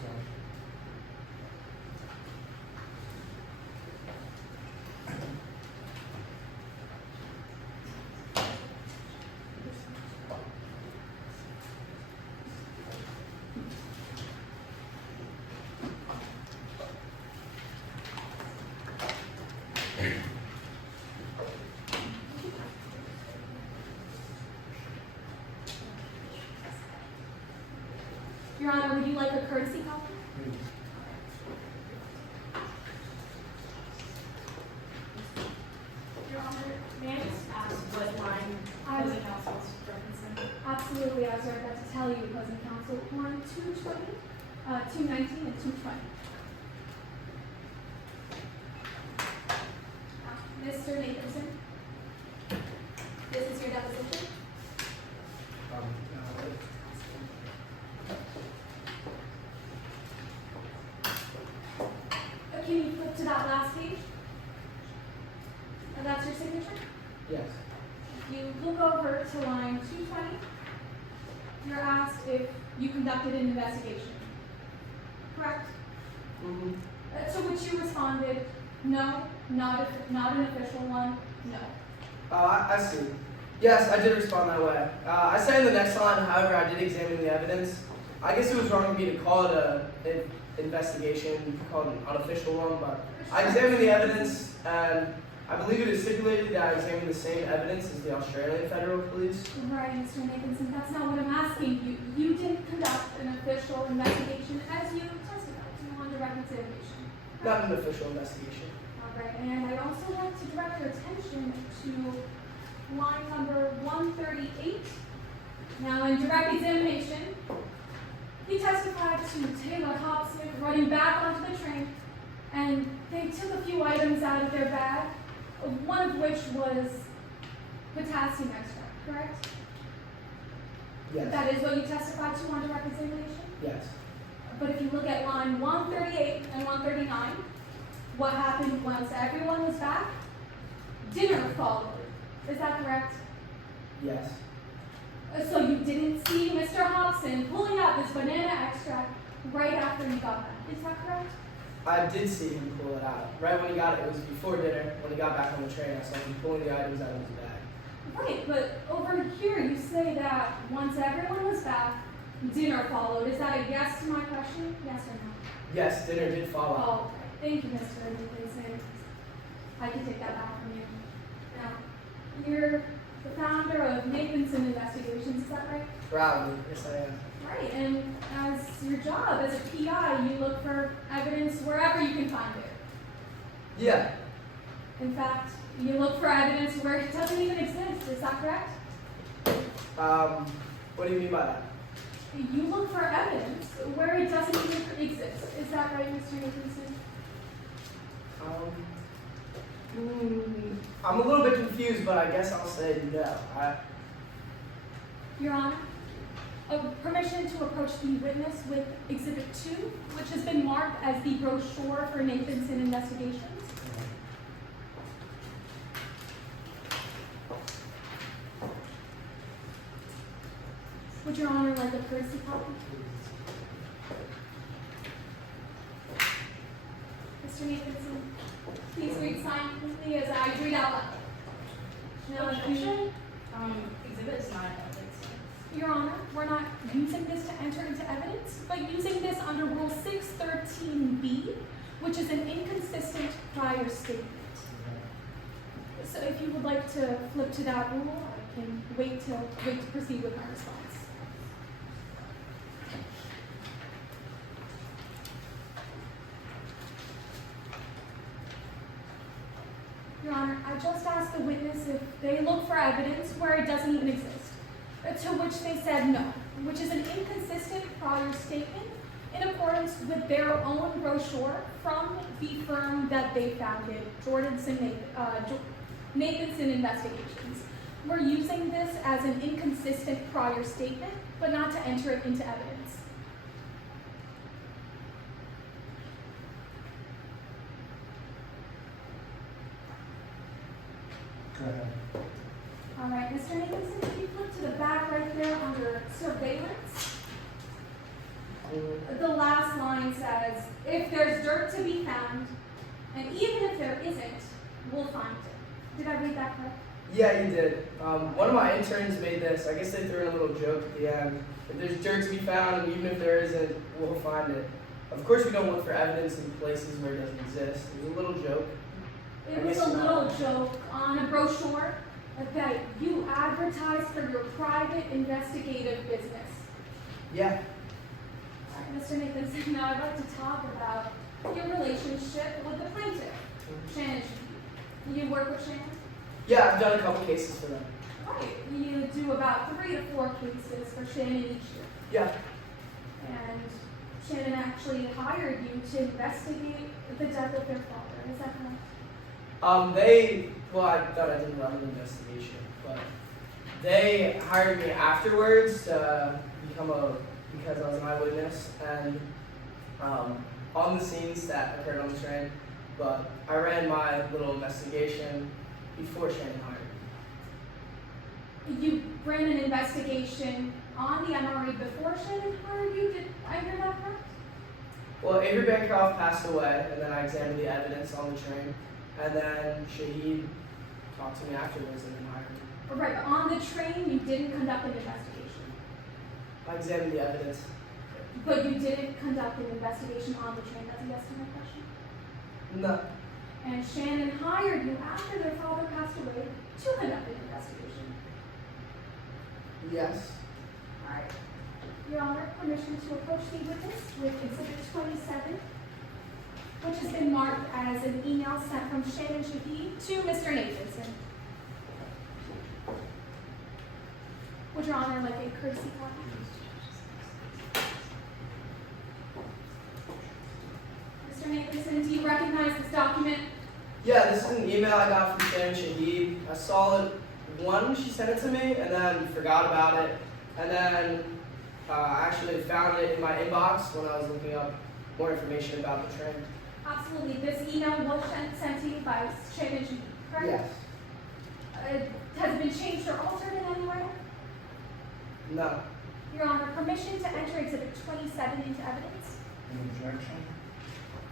Your Honor, would you like a courtesy copy? Please. Your Honor, may I just ask what line opposing counsel is referencing? Absolutely, I was right about to tell you, opposing counsel, line 220, 219, and 220. Mr. Nathanson, this is your deposition. Can you flip to that last page? And that's your signature? Yes. If you look over to line 220, you're asked if you conducted an investigation. Correct? Mm-hmm. To which you responded, no, not an official one, no. I see. Yes, I did respond that way. I said in the next line, however, I did examine the evidence. I guess it was wrong of me to call it an investigation, call it an unofficial one, but I examined the evidence, and I believe it is stipulated that I examined the same evidence as the Australian Federal Police. Right, Mr. Nathanson, that's not what I'm asking you. You did conduct an official investigation as you testified to on direct examination. Not an official investigation. All right, and I'd also like to direct your attention to line number 138. Now, in direct examination, he testified to Taylor Hobson running back onto the train, and they took a few items out of their bag, one of which was potassium extract, correct? Yes. That is what you testified to on direct examination? Yes. But if you look at line 138 and 139, what happened once everyone was back? Dinner followed. Is that correct? Yes. So you didn't see Mr. Hobson pulling out this banana extract right after he got back. Is that correct? I did see him pull it out. Right when he got it, it was before dinner. When he got back on the train, I saw him pulling the items out of his bag. Right, but over here you say that once everyone was back, dinner followed. Is that a yes to my question? Yes or no? Yes, dinner did follow. Oh, okay. Thank you, Mr. Nathanson. I can take that back from you. Now, you're the founder of Nathanson Investigations, is that right? Proudly, yes I am. Right, and as your job as a PI, you look for evidence wherever you can find it. Yeah. In fact, You look for evidence where it doesn't even exist, is that correct? What do you mean by that? You look for evidence where it doesn't even exist, is that right, Mr. Nathanson? I'm a little bit confused, but I guess I'll say no. Your Honor, permission to approach the witness with Exhibit 2, which has been marked as the brochure for Nathanson Investigations. Would Your Honor like a courtesy copy? Mr. Nathanson, please read silently as I read out loud. No objection. Exhibit is not evidence. Your Honor, we're not using this to enter into evidence, but using this under Rule 613B, which is an inconsistent prior statement. So if you would like to flip to that rule, I can wait to proceed with my response. Your Honor, I just asked the witness if they look for evidence where it doesn't even exist, to which they said no, which is an inconsistent prior statement in accordance with their own brochure from the firm that they founded, Nathanson Investigations. We're using this as an inconsistent prior statement, but not to enter it into evidence. Go ahead. All right, Mr. Nathanson, if you flip to the back right there under surveillance, the last line says, if there's dirt to be found, and even if there isn't, we'll find it. Did I read that correct? Yeah, you did. One of my interns made this. I guess they threw in a little joke at the end. If there's dirt to be found, and even if there isn't, we'll find it. Of course, we don't look for evidence in places where it doesn't exist. It was a little joke. It was a little joke on a brochure that you advertise for your private investigative business. Yeah. All right, Mr. Nathanson, now I'd like to talk about your relationship with the plaintiff, Shannon. You work with Shannon? Yeah, I've done a couple cases for them. Right. You do about 3 to 4 cases for Shannon each year. Yeah. And Shannon actually hired you to investigate the death of their father. Is that correct? Well, I thought I didn't run an investigation, but they hired me afterwards to because I was an eyewitness and on the scenes that occurred on the train. But I ran my little investigation before Shannon hired me. You ran an investigation on the MRE before Shannon hired you. Did I hear that correct? Well, Avery Bancroft passed away, and then I examined the evidence on the train, and then Shahid talked to me afterwards and then hired me. Right, but on the train you didn't conduct an investigation. I examined the evidence. But you didn't conduct an investigation on the train. That's a yes to my question. No. And Shannon hired you after their father passed away to conduct an investigation. Yes. All right. Your Honor, permission to approach the witness with Exhibit 27, which has been marked as an email sent from Shannon Shahid to Mr. Nathanson. Would Your Honor like a courtesy copy? Mr. Nathanson, do you recognize this document? Yeah, this is an email I got from Shannon Shahid. I saw it when she sent it to me, and then forgot about it. And then I actually found it in my inbox when I was looking up more information about the train. Absolutely. This email was sent to you by Shannon Shahid, correct? Yes. Has it been changed or altered in any way? No. Your Honor, permission to enter Exhibit 27 into evidence? Any objection?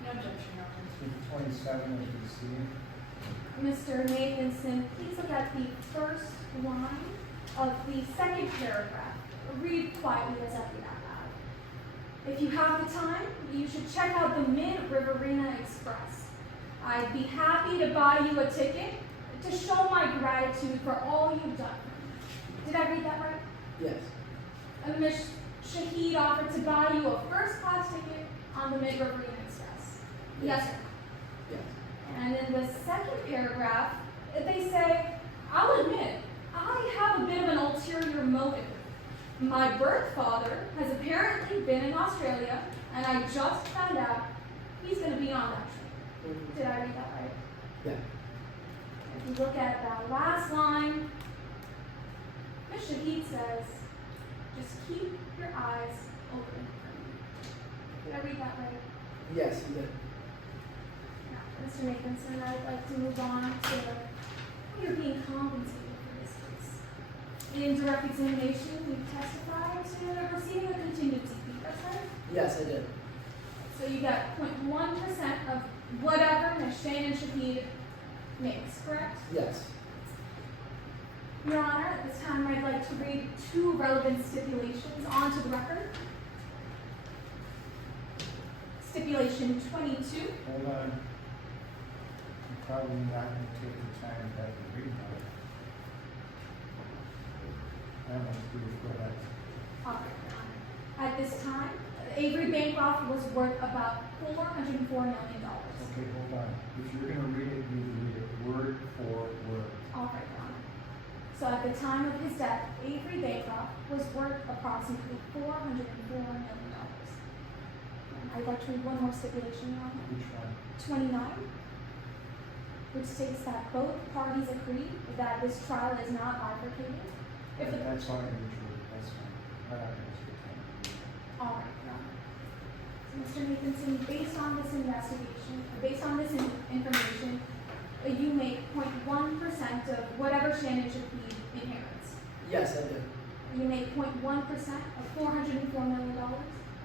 No objection, Your Honor. Exhibit 27 as you see. Mr. Nathanson, please look at the first line of the second paragraph. Read quietly as I read out loud. If you have the time, you should check out the Mid-Riverina Express. I'd be happy to buy you a ticket to show my gratitude for all you've done for me. Did I read that right? Yes. Ms. Shahid offered to buy you a first-class ticket on the Mid-Riverina Express. Yes, sir. Yes. And in the second paragraph, They say, I'll admit, I have a bit of an ulterior motive. My birth father has apparently been in Australia, and I just found out he's going to be on that trip. Did I read that right? Yeah. If you look at that last line, Ms. Shahid says, just keep your eyes open for me. Did I read that right? Yes, you did. Now, Mr. Nathanson, I'd like to move on to how you're being compensated for this case. In direct examination, you testified to receiving a contingency fee, that's right? Yes, I did. So you get 0.1% of whatever Ms. Shannon Shahid makes, correct? Yes. Your Honor, at this time, I'd like to read 2 relevant stipulations onto the record. Stipulation 22. Hold on. You're probably not going to take the time to have to read about it. That must be what I. All right, Your Honor. At this time, Avery Bancroft was worth about $404 million. Okay, hold on. If you're going to read it, you read it word for word. All right, Your Honor. So at the time of his death, Avery Bancroft was worth approximately $404 million. I'd like to read one more stipulation, Your Honor. Which one? 29, which states that both parties agree that this trial is not bifurcated. If the, That's fine, Richard. That's fine. I'm not going to take time to read it. all right, Your Honor. So, Mr. Nathanson, based on this investigation, based on this information, you make 0.1% of whatever Shannon Shahid inherits. Yes, I did. You make 0.1% of $404 million.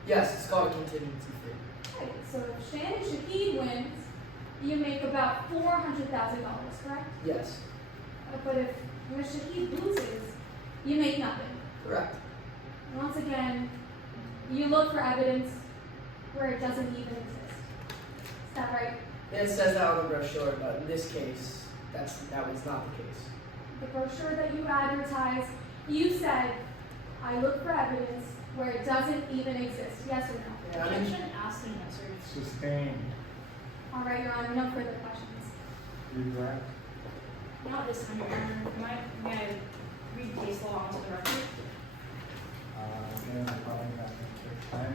Yes, it's called a contingency fee. Right, so if Shannon Shahid wins, you make about $400,000, correct? Yes. But if Ms. Shahid loses, you make nothing. Correct. Once again, you look for evidence where it doesn't even exist. Is that right? It says that on the brochure, but in this case, that was not the case. The brochure that you advertise, you said, I look for evidence where it doesn't even exist. Yes or no? Yeah, I Objection, mean, asked and answered. Sustained. All right, Your Honor, no further questions. Redirect. Not this time, Your Honor. May I read case law onto the record? Again, I'm probably not going to take time.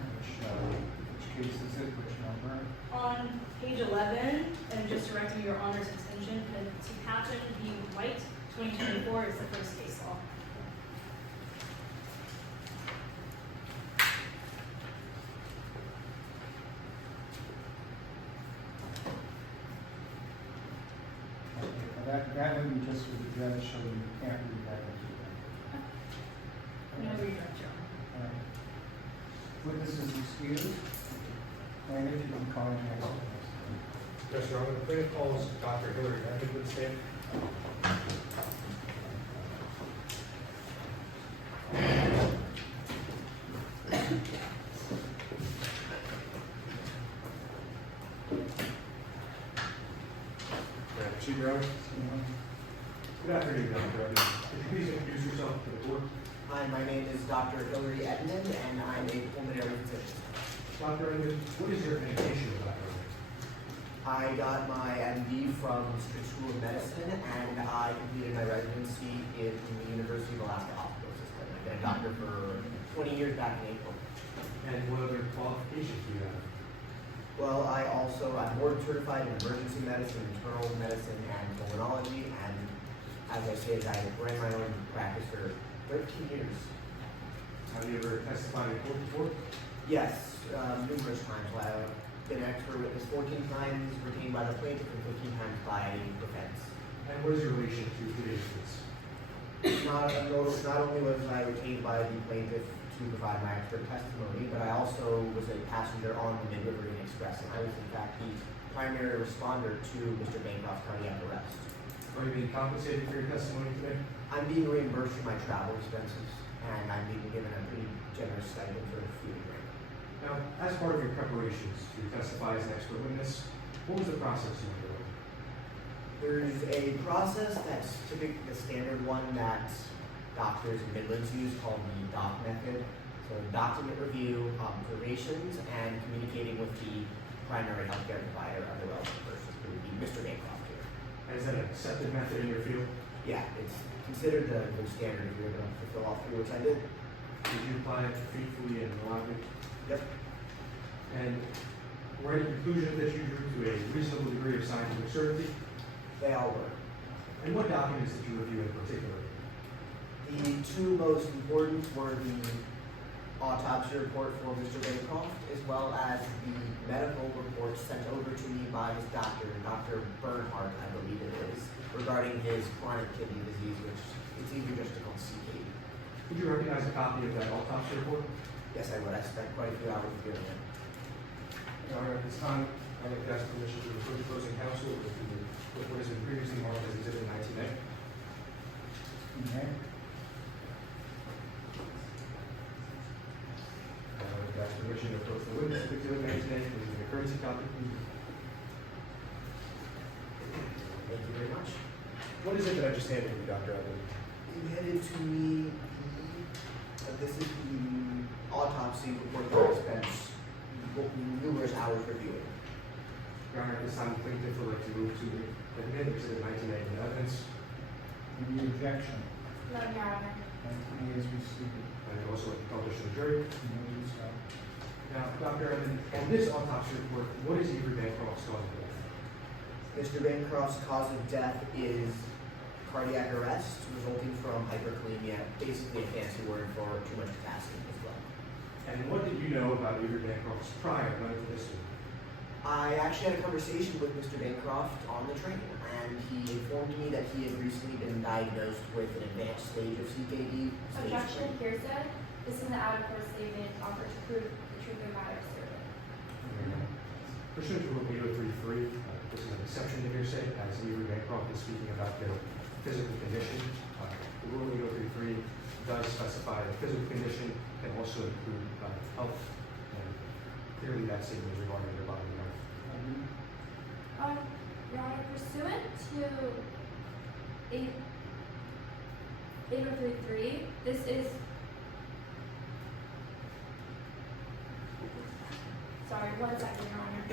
Which case is it? Which number? On page 11, and just directing Your Honor's attention to Patchen v. White, 2024 is the first case law. Okay, that would be just for the judge, so you can't read that into it. No redirect, Your Honor. All right. Witnesses excused. Plaintiff, you can call your next witness. Yes, Your Honor, the plaintiff calls Dr. Hillary Edmond to the stand. Chief Brown. Good afternoon, Dr. Edmond. Could you please introduce yourself to the court? Hi, my name is Dr. Hillary Edmond, and I'm a pulmonary physician. Dr. Edmond, what is your education of Dr. Edmond? I got my MD from Stritch School of Medicine, and I completed my residency in the University of Alaska Hospital System. I've been a doctor for 20 years back in April. And what other qualifications do you have? Well, I'm board certified in emergency medicine, internal medicine, and pulmonology, and as I stated, I ran my own practice for 13 years. Have you ever testified in court before? Yes, numerous times. I've been expert witness 14 times, retained by the plaintiff, and 15 times by defense. And what is your relation to today's case? Not only was I retained by the plaintiff to provide my expert testimony, but I also was a passenger on the Mid-Riverine Express, and I was in fact the primary responder to Mr. Bancroft's cardiac arrest. Are you being compensated for your testimony today? I'm being reimbursed for my travel expenses, and I'm being given a pretty generous stipend for food and drink. Now, as part of your preparations to testify as an expert witness, what was the process you underwent? There's a process that's typically the standard one that doctors in Midlands use called the DOC method. So document review, observations, and communicating with the primary healthcare provider of the relevant person, who would be Mr. Bancroft here. And And is that an accepted method in your field? Yeah, it's considered the gold standard if you're able to fulfill all three, which I did. Did you apply it faithfully and reliably? Yep. And were any conclusions that you drew to a reasonable degree of scientific certainty? They all were. And what documents did you review in particular? The two most important were the autopsy report for Mr. Bancroft, as well as the medical report sent over to me by his doctor, Dr. Bernhardt, I believe it is, regarding his chronic kidney disease, which it's easier just to call CKD. Would you recognize a copy of that autopsy report? Yes, I would. I spent quite a few hours reviewing it. Your Honor, at this time, I'd like to ask permission to refer to closing counsel with what has been previously marked as Exhibit 19A. Okay. I'd like to ask permission to approach the witness of Exhibit 19A, please give a courtesy copy. Thank you very much. What is it that I just handed you, Dr. Evans? You handed to me this is the autopsy report that I spent numerous hours reviewing. Your Honor, at this time, the plaintiff would like to move to admit Exhibit 19A into evidence. Any objection? None, Your Honor. 19A is received. And I'd also like to publish to the jury. No use of. Now, Dr. Evans, on this autopsy report, what is Avery Bancroft's cause of death? Mr. Bancroft's cause of death is cardiac arrest resulting from hyperkalemia, basically a fancy word for too much potassium as well. And what did you know about Avery Bancroft's prior medical history? I actually had a conversation with Mr. Bancroft on the train, and he informed me that he had recently been diagnosed with an advanced stage of CKD. Objection, hearsay. This is an out-of-court statement offered to prove the truth of the matter asserted. Pursuant to Rule 8033, this is an exception to hearsay, as Avery Bancroft is speaking about their physical condition. Rule 8033 does specify that physical condition can also include health, and clearly that statement is regarding their body health. Your Honor, pursuant to 8033, this is. Sorry, 1 second, Your Honor.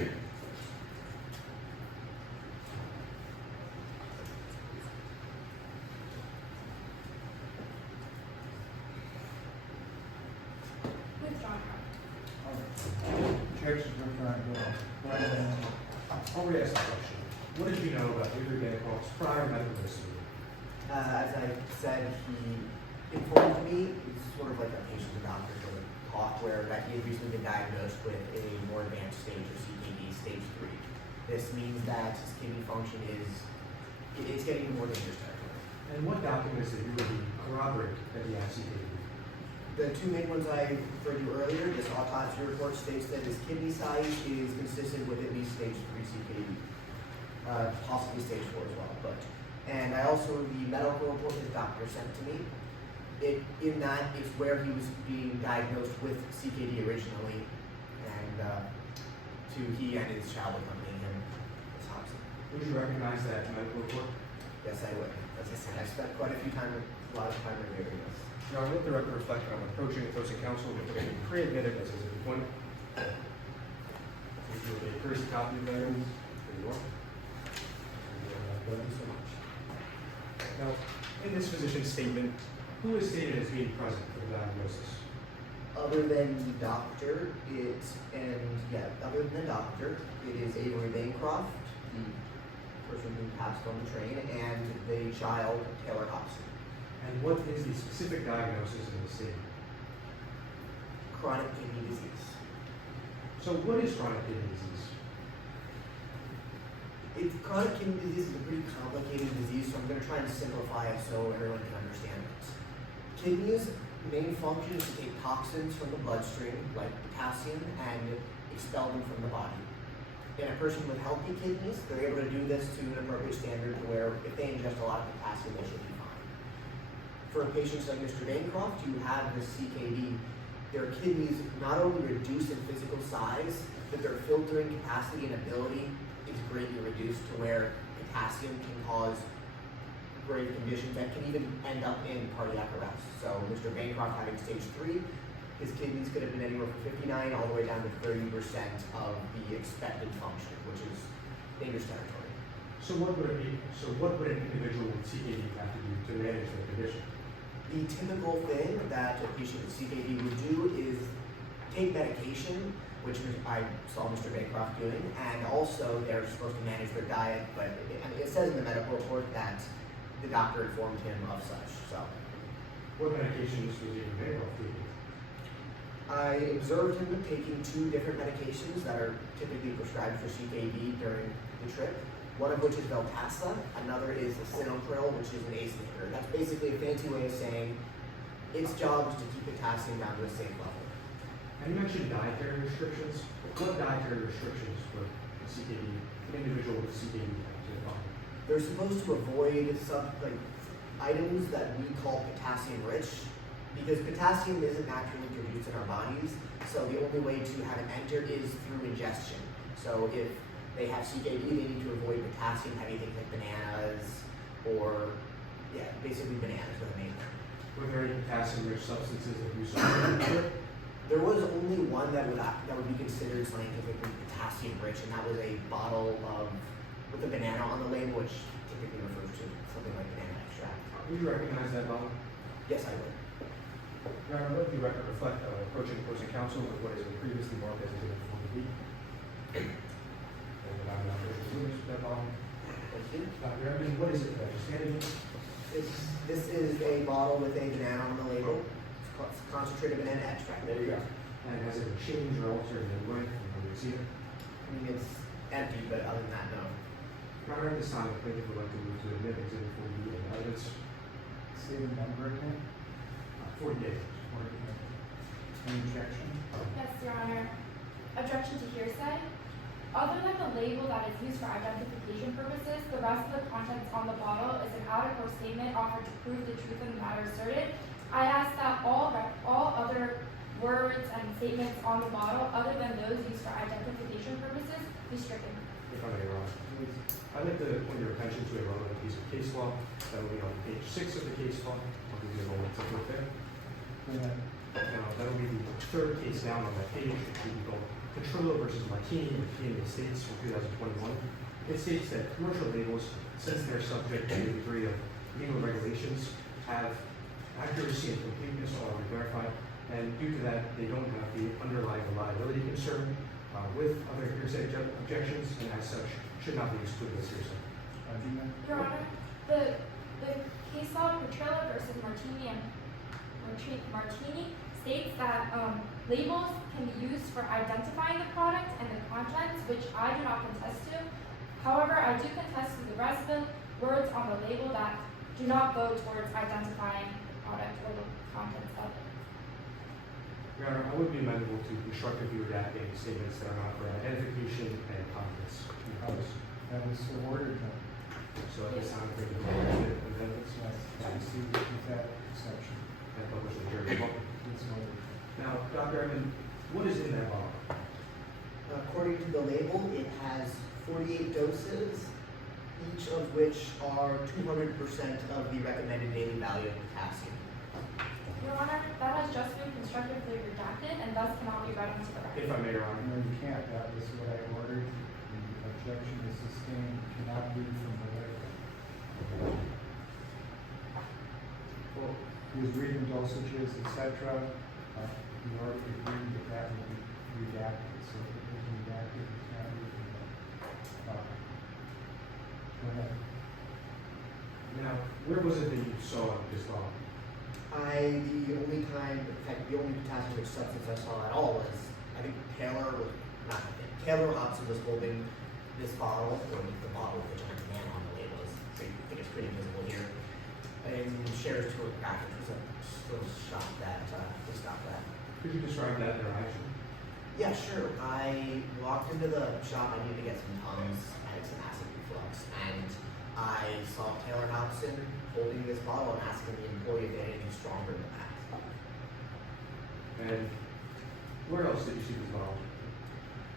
Withdrawn, Your Honor. Objections are trying to go. Right then. I'll re-ask the question. What did you know about Avery Bancroft's prior medical history? As I said, he informed me, it's sort of like a patient to doctor sort of talk, where that he had recently been diagnosed with a more advanced stage of CKD, stage 3. This means that his kidney function it's getting more dangerous territory. And what documents did you really corroborate that he had CKD? The two main ones I referred to earlier, this autopsy report states that his kidney size is consistent with at least stage 3 CKD, possibly stage 4 as well. And I also, the medical report his doctor sent to me, in that it's where he was being diagnosed with CKD originally, and he and his child accompanying him, Ms. Hobson. Would you recognize that medical report? Yes, I would. As I said, I spent quite a lot of time reviewing this. Your Honor, let the record reflect that I'm approaching the closing counsel with a pre-admitted as Exhibit 20. If you would a courtesy copy of that, there you are. Thank you so much. Now, in this physician's statement, who is stated as being present for the diagnosis? Other than the doctor, it is Avery Bancroft, the person who passed on the train, and the child, Taylor Hobson. And what is the specific diagnosis in the statement? Chronic kidney disease. So what is chronic kidney disease? Chronic kidney disease is a pretty complicated disease, so I'm going to try and simplify it so everyone can understand it. Kidneys' main function is to take toxins from the bloodstream, like potassium, and expel them from the body. In a person with healthy kidneys, they're able to do this to an appropriate standard to where if they ingest a lot of potassium, they should be fine. For patients like Mr. Bancroft who have this CKD, their kidneys not only reduce in physical size, but their filtering capacity and ability is greatly reduced to where potassium can cause grave conditions that can even end up in cardiac arrest. So Mr. Bancroft having stage 3, his kidneys could have been anywhere from 59 all the way down to 30% of the expected function, which is dangerous territory. So what would an individual with CKD have to do to manage their condition? The typical thing that a patient with CKD would do is take medication, which I saw Mr. Bancroft doing, and also they're supposed to manage their diet, but it says in the medical report that the doctor informed him of such, so. What medications was Adrian Bancroft taking? I observed him taking 2 different medications that are typically prescribed for CKD during the trip. One of which is Veltasta, another is Lisinopril, which is an ACE inhibitor. That's basically a fancy way of saying its job is to keep potassium down to a safe level. And you mentioned dietary restrictions. What dietary restrictions would an individual with CKD have to follow? They're supposed to avoid items that we call potassium rich, because potassium isn't naturally produced in our bodies, so the only way to have it enter is through ingestion. So if they have CKD, they need to avoid potassium heavy things like bananas, or basically bananas are the main one. Were there any potassium-rich substances that you saw? There was only one that would be considered scientifically potassium-rich, and that was a bottle with a banana on the label, which typically refers to something like banana extract. Would you recognize that bottle? Yes, I would. Your Honor, let the record reflect approaching opposing counsel with what has been previously marked as Exhibit 4B. And without an opposition to that bottle. Thank you. Dr. Evans, what is it that you're standing in? This is a bottle with a banana on the label. It's concentrated banana extract. There you go. And has it been changed or altered in any way from when you see it? I mean, it's empty, but other than that, no. Your Honor, at this time, the plaintiff would like to move to admit Exhibit 4B in evidence. Say the number again. 48. Any objection? Yes, Your Honor. Objection to hearsay. Other than the label that is used for identification purposes, the rest of the contents on the bottle is an out-of-court statement offered to prove the truth of the matter asserted. I ask that all other words and statements on the bottle, other than those used for identification purposes, be stricken. If I may, Your Honor. I'd like to point your attention to a relevant piece of case law that will be on page 6 of the case law. I'll give you a moment to look there. Now, that will be the 3rd case down on that page, which will be called Petrillo versus Martini in the United States from 2021. It states that commercial labels, since they're subject to a degree of legal regulations, have accuracy and completeness already verified, and due to that, they don't have the underlying reliability concern with other hearsay objections, and as such, should not be excluded as hearsay. Your Honor, the case law Petrillo versus Martini states that labels can be used for identifying the product and the contents, which I do not contest to. However, I do contest to the rest of the words on the label that do not go towards identifying the product or the contents of it. Your Honor, I would be amenable to constructively redacting statements that are not for identification and contents. That was so ordered, So at this time, I think the motion of amendments see with that exception. and publish the jury report. It's ordered. Now, Dr. Evan, what is in that bottle? According to the label, it has 48 doses, each of which are 200% of the recommended daily value of potassium. Your Honor, that has just been constructively redacted and thus cannot be read into the record. If I may, Your Honor. No, you can't, that was what I ordered. The objection is sustained, cannot read from the record. Well, He was reading dosages, etc. We already agreed that that would be redacted, so if it was redacted, you can't read from the file. Go ahead. now, where was it that you saw this bottle? The only time, in fact, the only potassium-rich substance I saw at all was, I think Taylor Hobson was holding this bottle, or the bottle which has a man on the label. I think it's pretty visible here. And Sheriff's tour graphic was a little shocked that they stopped that. Could you describe that interaction? Yeah, sure. I walked into the shop. I needed to get some Tums and some acid reflux, and I saw Taylor Hobson holding this bottle and asking the employee if they had anything stronger than that. And where else did you see this bottle?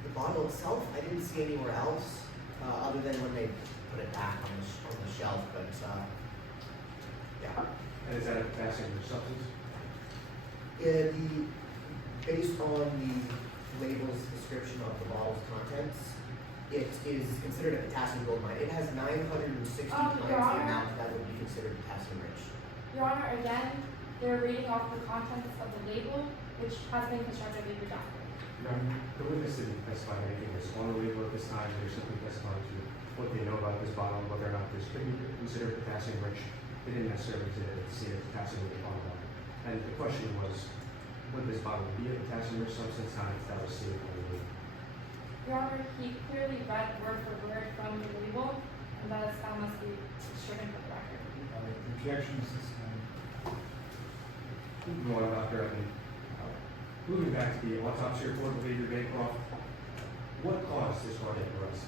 The bottle itself, I didn't see anywhere else, other than when they put it back on the shelf. But yeah. And is that a potassium-rich substance? Based on the label's description of the bottle's contents, it is considered a potassium gold mine. It has 960 times the Your Honor. amount that would be considered potassium rich. Your Honor, again, they're reading off the contents of the label, which has been constructively redacted. The witness didn't testify to anything that's on the label at this time. They're simply testifying to what they know about this bottle, whether or not this could be considered potassium rich. They didn't necessarily see it as potassium rich on the bottle. And the question was, would this bottle be a potassium rich substance? Not if that was stated on the label. Your Honor, he clearly read word for word from the label, and that must be stricken from the record. Objections is Moving on, Dr. Evans. Moving back to the autopsy report of Adrian Bancroft, what caused this cardiac arrest?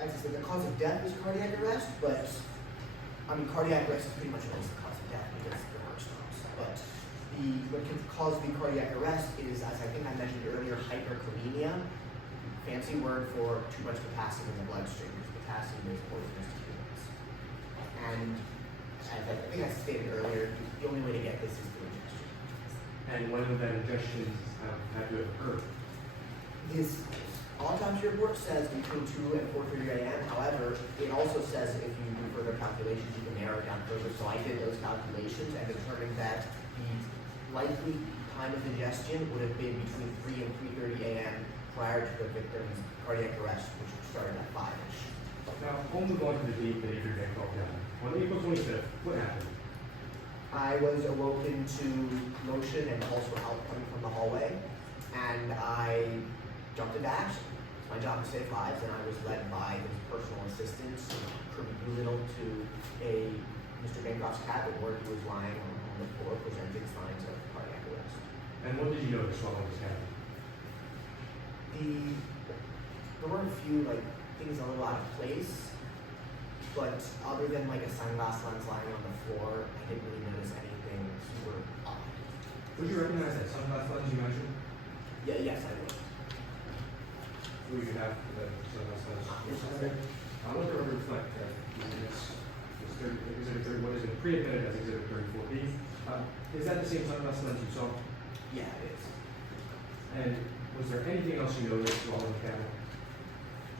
As I said, the cause of death is cardiac arrest, but cardiac arrest is pretty much always the cause of death because the heart stops. But what can cause the cardiac arrest is, as I think I mentioned earlier, hyperkalemia, fancy word for too much potassium in the bloodstream, because potassium is poisonous to humans. And as I think I stated earlier, the only way to get this is through ingestion. And when would that ingestion have to have occurred? His autopsy report says between 2 and 4:30 a.m. However, it also says if you do further calculations, you can narrow it down further. So I did those calculations and determined that the likely time of ingestion would have been between 3 and 3:30 a.m. prior to the victim's cardiac arrest, which started at 5-ish. Now, we'll move on to the date that Adrian Bancroft died. On April 25th, what happened? I was awoken to motion and pulse were out coming from the hallway, and I jumped into action. It's my job to save lives, and I was led by his personal assistant, Kirby Doolittle, to Mr. Bancroft's cabin where he was lying on the floor presenting signs of cardiac arrest. And what did you notice while in his cabin? There were a few things a little out of place, but other than a sunglass lens lying on the floor, I didn't really notice anything super odd. Would you recognize that sunglass lens you mentioned? Yeah, yes, I would. Who you have the sunglass lens? I want to reflect that what is it pre-admitted as Exhibit 34B. Is that the same sunglass lens you saw? Yeah, it is. And was there anything else you noticed while in the cabin?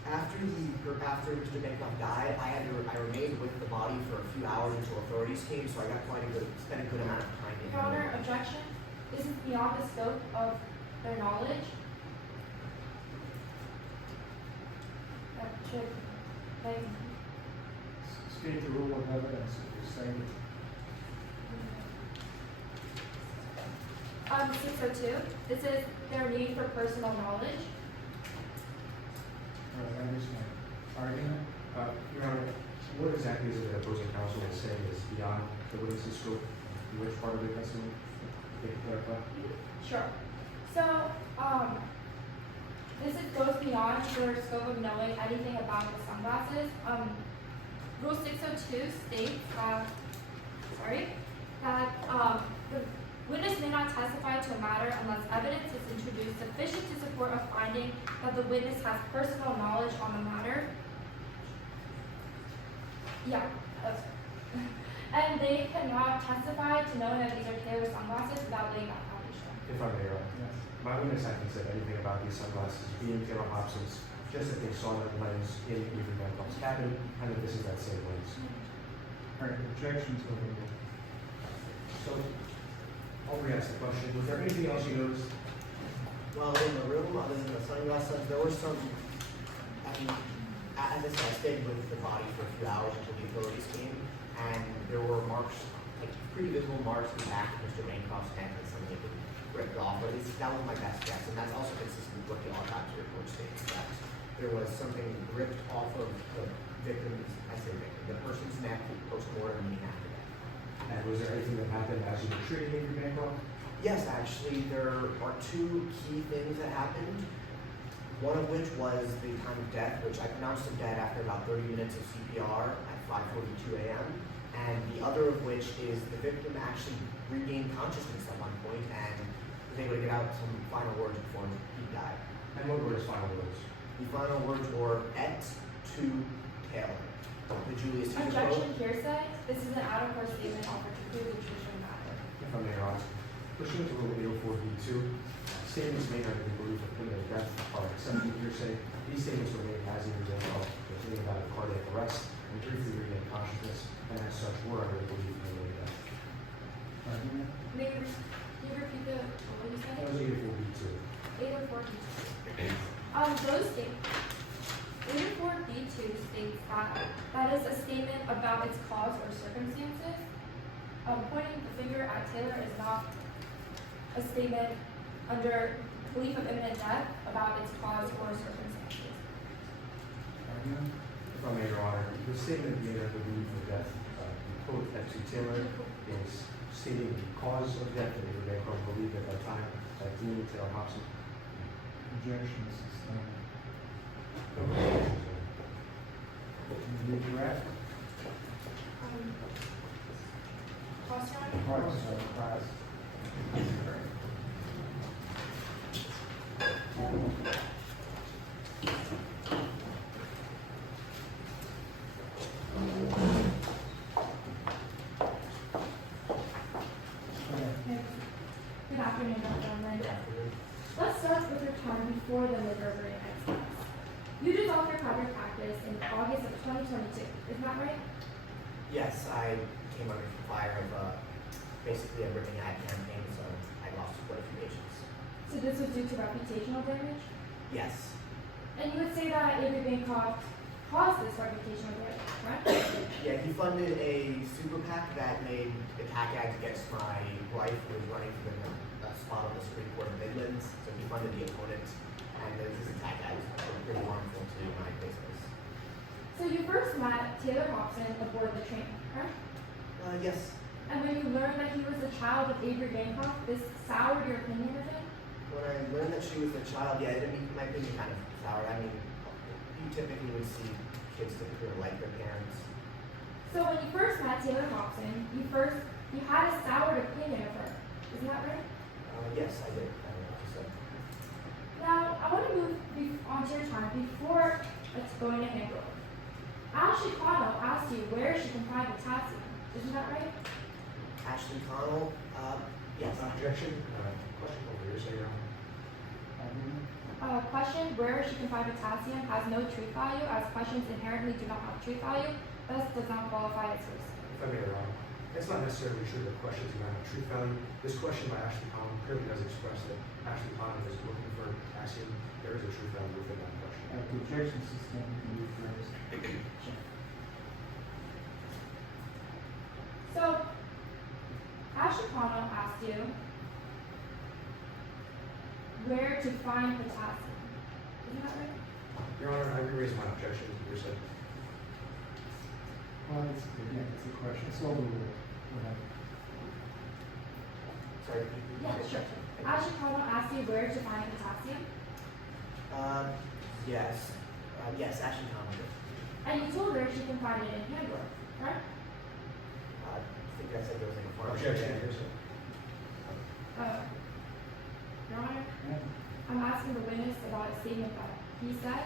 After Mr. Bancroft died, I remained with the body for a few hours until authorities came, so I got spent a good amount of time in Your Honor, objection. This is beyond the scope of their knowledge. That should, state the rule of evidence that you're saying. 602. This is their need for personal knowledge. Right, I understand. Argument? Your Honor, what exactly is it that opposing counsel is saying is beyond the witness's scope? Which part of the testimony? Can you clarify? Sure. So, goes beyond their scope of knowing anything about the sunglasses. Rule 602 states that the witness may not testify to a matter unless evidence is introduced sufficient to support a finding that the witness has personal knowledge on the matter. Yeah, that's right. And they cannot testify to knowing that these are Taylor sunglasses without laying that foundation. If I may, Yes. my witness hasn't said anything about these sunglasses being Taylor Hobson's, just that they saw that lens in Avery Bancroft's cabin, and that this is that same lens. All right, objections overruled. So, I'll re-ask the question. Was there anything else you noticed? Well, in the room, other than the sunglasses, there were some, as I said, I stayed with the body for a few hours until the authorities came, and there were marks, pretty visible marks in the back of Mr. Bancroft's neck that something had been ripped off, but that was my best guess, and that's also consistent with what the autopsy report states, that there was something ripped off of the the person's neck post-mortem and after that. And was there anything that happened as you were treating Avery Bancroft? Yes, actually, there are two key things that happened. One of which was the time of death, which I pronounced him dead after about 30 minutes of CPR at 5:42 a.m. And the other of which is the victim actually regained consciousness at one point and was able to get out some final words before he died. And what were his final words? The final words were "et to Taylor." The Julius Caesar Objection quote. hearsay. This is an out-of-court statement offered to prove the tradition matter. If I may ask, pursuant to Rule 804B2, statements made under the belief of imminent death are accepted hearsay. These statements were made as individual opinion about a cardiac arrest and briefly regained consciousness, and as such were under the belief of imminent death. Argument? May you repeat what you said? That was 84B2. 804B2. Those statements. 804B2 states that is a statement about its cause or circumstances. Pointing the finger at Taylor is not a statement under belief of imminent death about its cause or circumstances. Argument? If I may, Your Honor, the statement made under the belief of death, the quote that to Taylor is stating the cause of death that Avery Bancroft believed at that time by Dean Taylor Hobson. Objection is sustained. Can you redirect? Cross, Your Honor? Cross, class. Good afternoon, Dr. Unlin. Let's start with your time before the mid-Riverine Express. You dissolved your private practice in August of 2022, isn't that right? Yes, I came under fire of basically a ripping ad campaign, so I lost quite a few patients. So this was due to reputational damage? Yes, And you would say that Avery Bancroft caused this reputational damage, correct? yeah, he funded a super PAC that made attack ads against my wife who was running for the spot on the Supreme Court of Midlands. So he funded the opponent, and these attack ads were pretty harmful to my business. So you first met Taylor Hobson aboard the train, correct? Yes, And when you learned that he was a child of Avery Bancroft, this soured your opinion of him? when I learned that she was a child, yeah, my opinion kind of soured. I mean, you typically would see kids typically like their parents. So when you first met Taylor Hobson, you had a soured opinion of her, isn't that right? Yes, I did. I don't know what to say. Now, I want to move on to your time before it's going to Hamburg. Ashley Connell asked you where she can find potassium, isn't that right? Ashley Connell, yes. Objection. Question over here, say Your Honor. Argument? Question where she can find potassium has no truth value, as questions inherently do not have truth value, thus does not qualify as hearsay. If I may, Your Honor, it's not necessarily true that questions do not have truth value. This question by Ashley Collins clearly does express that Ashley Collins is looking for potassium. There is a truth value within that question. The objection is sustained. Can you rephrase? So, Ashley Connell asked you where to find potassium, isn't that right? Your Honor, I raise my objection to your statement. Well, it's, again, it's a question. It's over with. Go ahead. Sorry. Yeah, sure. Ashley Connell asked you where to find potassium, Yes. Yes, Ashley Connell. and you told her she can find it in Hamburg, right? I think I said there was like a pharmacy. Objection, hearsay. Your Honor, Yeah. I'm asking the witness about a statement that he said.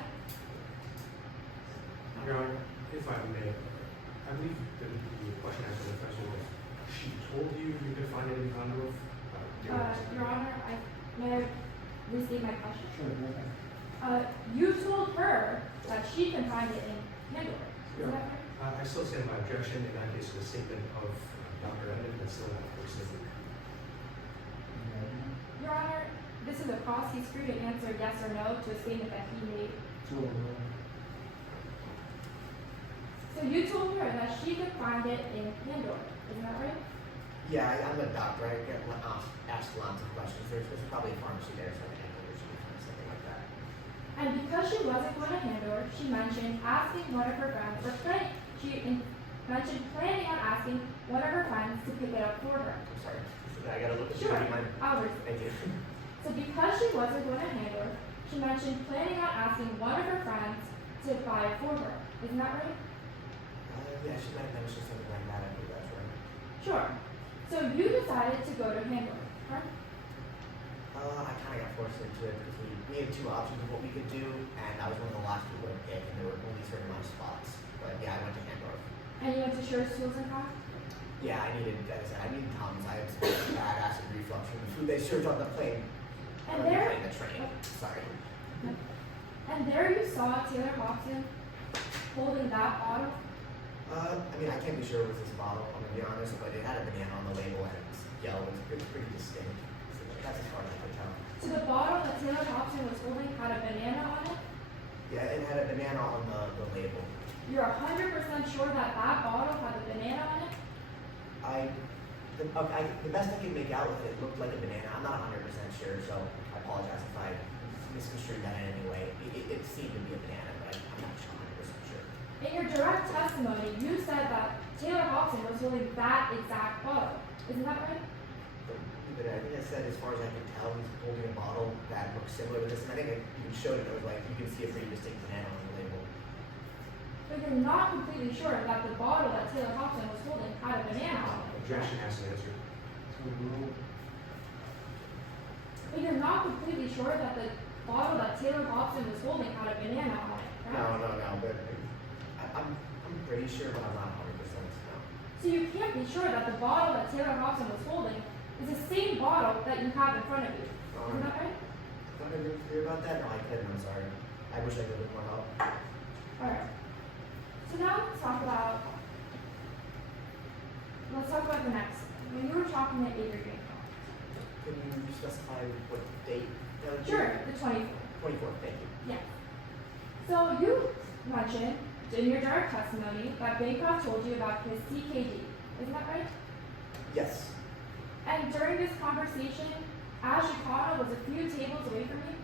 Your Honor, if I may, I believe the question asked by the defense was, she told you you could find it in Condorf? Your Honor, may I restate my question? Sure, go ahead. You told her that she can find it in Hamburg, isn't that right? I still stand by objection. In that case, the statement of Dr. Emmett, that's still not a statement. Any argument? Your Honor, this is a cross. He's free to answer yes or no to a statement that he made. It's over with. So you told her that she could find it in Hamburg, isn't that right? Yeah, I'm a doctor. I get asked lots of questions. There's probably a pharmacy there, so I can't understand something like that. And because she wasn't going to Hamburg, she mentioned asking one of her friends, mentioned planning on asking one of her friends to pick it up for her. I'm sorry. I gotta look at Sure, the mind. I'll read. Thank you. So because she wasn't going to Hamburg, she mentioned planning on asking one of her friends to buy it for her. Isn't that right? Yeah, she might have mentioned something like that. I think that's right. Sure. So you decided to go to Hamburg, correct? I kind of got forced into it because we had two options of what we could do, and I was one of the last people to pick, and there were only a certain amount of spots. But yeah, I went to Hamburg. And you went to Schurz Tools and Craft? Yeah, I needed, as I said, I needed Tums. I had some bad acid reflux from the food they served on the plane. And I'm there, playing the train. Sorry. and there you saw Taylor Hobson holding that bottle. I mean, I can't be sure it was this bottle, I'm gonna be honest, but it had a banana on the label and it was yellow. It was pretty distinct. So that's as far as I could tell. So the bottle that Taylor Hobson was holding had a banana on it. Yeah, it had a banana on the label. You're 100% sure that that bottle had a banana on it? The best I could make out with it looked like a banana. I'm not 100% sure, so I apologize if I misconstrued that in any way. It seemed to be a banana, but I'm not sure 100% sure. In your direct testimony, you said that Taylor Hobson was holding that exact bottle. Isn't that right? But I think I said, as far as I could tell, he's holding a bottle that looks similar to this, and I think I even showed it. It was like you can see a pretty distinct banana on the label. But you're not completely sure that the bottle that Taylor Hobson was holding had a banana on it. Objection has to answer. So rule, But you're not completely sure that the bottle that Taylor Hobson was holding had a banana on it, right? No, but I'm pretty sure, but I'm not 100% no. So you can't be sure that the bottle that Taylor Hobson was holding is the same bottle that you have in front of you. Isn't that right? Thought I was clear about that? No, I couldn't, I'm sorry. I wish I could with more help. Alright. So now let's talk about the next one. When you were talking to Avery Bancroft. Can you specify what date? that would be? Sure, the 24th. 24th, thank you. Yeah. So you mentioned in your direct testimony that Bancroft told you about his CKD. Isn't that right? Yes. And during this conversation, Ashley Cotto was a few tables away from you?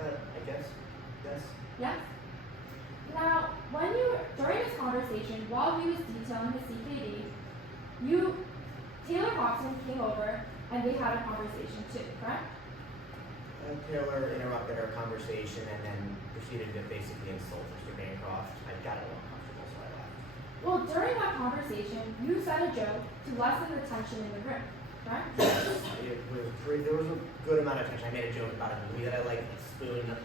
I guess. Yes. Yes? Now, during this conversation, while he was detailing his CKD, Taylor Hobson came over and they had a conversation too, correct? Taylor interrupted our conversation and then proceeded to basically insult Mr. Bancroft. I got a little uncomfortable, so I left. Well, during that conversation, you said a joke to lessen the tension in the room, correct? There was a good amount of tension. I made a joke about a movie that I like, a spoon.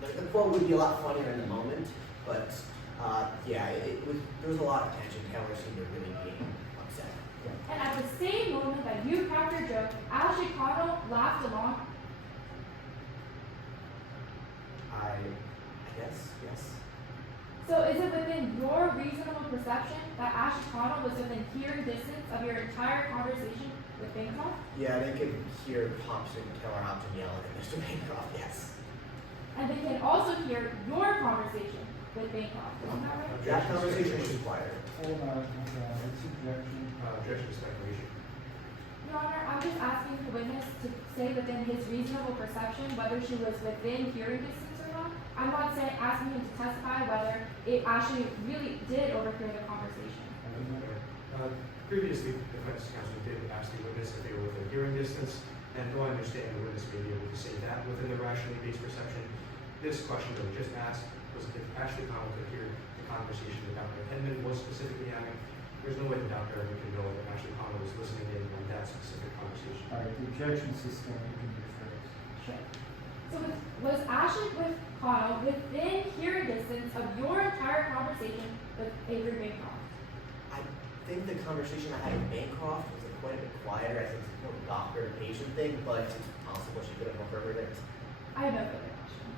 The quote would be a lot funnier in the moment, but there was a lot of tension. Taylor seemed to really be upset. And at the same moment that you cracked your joke, Ashley Cotto laughed along. I guess, yes. So is it within your reasonable perception that Ashley Cotto was within hearing distance of your entire conversation with Bancroft? Yeah, they could hear Taylor Hobson yelling at Mr. Bancroft, yes. And they can also hear your conversation with Bancroft, isn't that right? That conversation was quieter. hold on, it's objection. Objection to speculation. Your Honor, I'm just asking the witness to say within his reasonable perception whether she was within hearing distance or not. I'm not asking him to testify whether it actually really did overhear the conversation. Previously, the defense counsel did ask the witness if they were within hearing distance, and though I understand the witness may be able to say that within the rationally based perception, this question that we just asked was if Ashley Connell could hear the conversation that Dr. Henman was specifically having. There's no way that Dr. Henman can know that Ashley Connell was listening in on that specific conversation. All right, the objection sustained, you can rephrase. Sure. So was Ashley Connell within hearing distance of your entire conversation with Avery Bancroft? I think the conversation I had with Bancroft was quite a bit quieter, as it's more doctor and patient thing, but it's possible she could have overheard it. I have no further questions.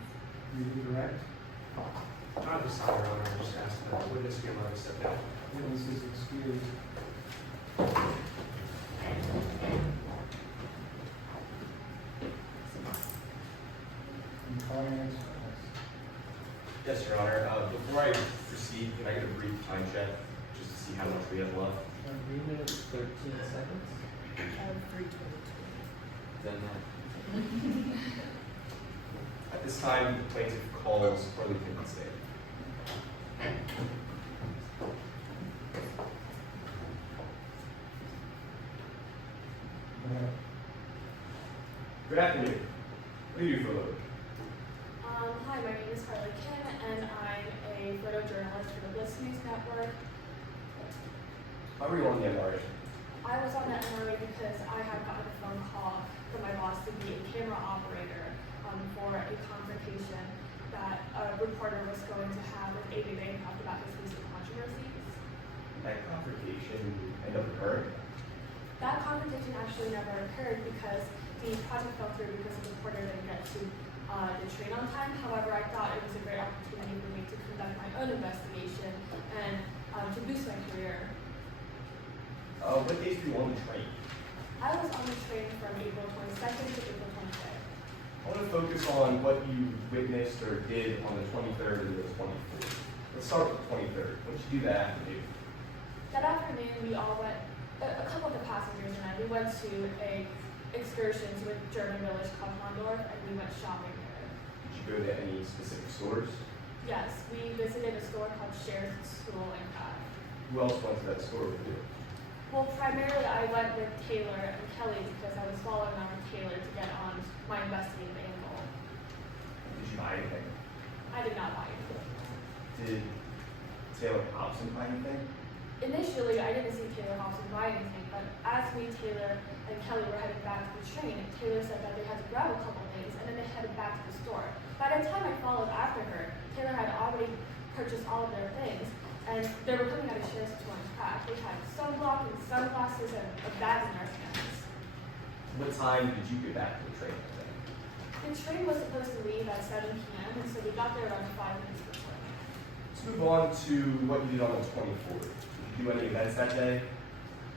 Redirect. Not this time around, I just asked that the witness be allowed to step down. Witness is excused. And calling answer. Yes, Your Honor. Before I proceed, can I get a brief time check just to see how much we have left? 3 minutes, 13 seconds. 3:22. Then at this time, the plaintiff calls Harley Finkelstein. Good afternoon. What do you do for a living? Hi, my name is Harley Kim, and I'm a photojournalist for the Bliss News Network. How were you on the MRA? I was on the MRA because I had gotten a phone call from my boss to be a camera operator for a confrontation that a reporter was going to have with Avery Bancroft about his recent controversies. That confrontation ended up occurring? That confrontation actually never occurred because the project fell through because the reporter didn't get to the train on time. However, I thought it was a great opportunity for me to conduct my own investigation and to boost my career. What days were you on the train? I was on the train from April 22nd to April 25th. I want to focus on what you witnessed or did on the 23rd and the 24th. Let's start with the 23rd. What did you do that afternoon? That afternoon, we all went, a couple of the passengers and I, we went to a excursion to a German village called Hondorf, and we went shopping there. Did you go to any specific stores? Yes, we visited a store called Shares School and Craft. Who else went to that store with you? Well, primarily I went with Taylor and Kelly because I was following on with Taylor to get on my investigative angle. Did you buy anything? I did not buy anything. Did Taylor Hobson buy anything? Initially, I didn't see Taylor Hobson buy anything, but as me, Taylor, and Kelly were heading back to the train, Taylor said that they had to grab a couple things, and then they headed back to the store. By the time I followed after her, Taylor had already purchased all of their things, and they were coming out of Shares School and Craft. They had sunblock and sunglasses and a bag in their hands. What time did you get back to the train? The train was supposed to leave at 7 p.m., and so we got there around 5 minutes before. Let's move on to what you did on the 24th. Did you do any events that day?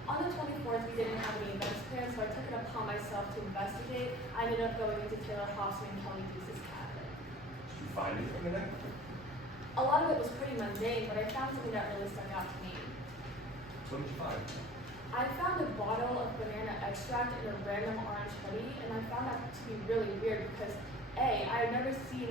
On the 24th, we didn't have any events planned, so I took it upon myself to investigate. I ended up going into Taylor Hobson and Kelly Deese's cabin. Did you find anything in there? A lot of it was pretty mundane, but I found something that really stuck out to me. So what did you find? I found a bottle of banana extract in a random orange hoodie, and I found that to be really weird because A, I had never seen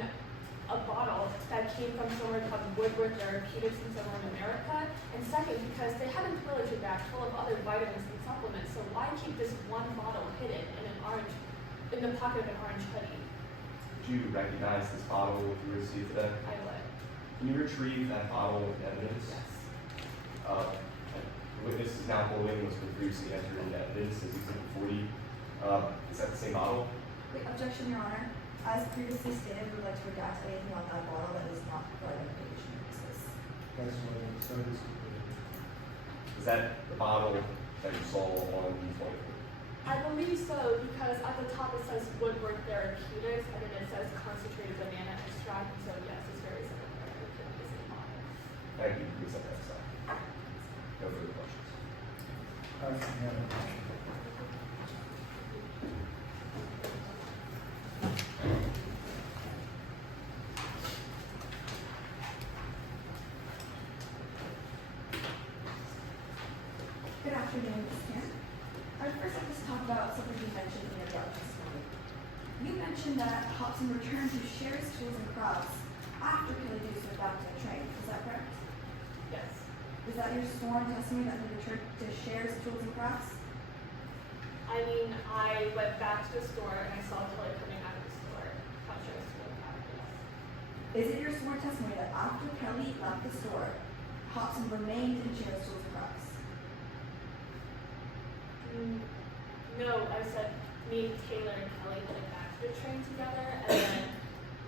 a bottle that came from somewhere called Woodward Therapeutics in somewhere in America, and second, because they had a toiletry bag full of other vitamins and supplements, so why keep this one bottle hidden in the pocket of an orange hoodie? Did you recognize this bottle if you received today? I would. Can you retrieve that bottle with evidence? Yes. The witness is now holding what's been previously entered into evidence as Exhibit 40. Is that the same bottle? Wait, objection, Your Honor. As previously stated, we would like to redact anything on that bottle that is not for identification purposes. That's what it says. Is that the bottle that you saw on the 24th? I believe so, because at the top it says Woodward Therapeutics, and then it says concentrated banana extract, so yes, it's very similar. It could be the same bottle. Thank you. Please set that aside. No further questions. Good afternoon, Ms. Kim. I'd first like to talk about something you mentioned in your drug testimony. You mentioned that Hobson returned to Shares Tools and Crafts after Kelly Deese went back to the train. Is that correct? Yes. Is that your sworn testimony that he returned to Shares Tools and Crafts? I mean, I went back to the store and I saw Kelly coming out of the store. Not sure it's what happened. Is it your sworn testimony that after Kelly left the store, Hobson remained in Shares Tools and Crafts? No, I said me, Taylor, and Kelly headed back to the train together, and then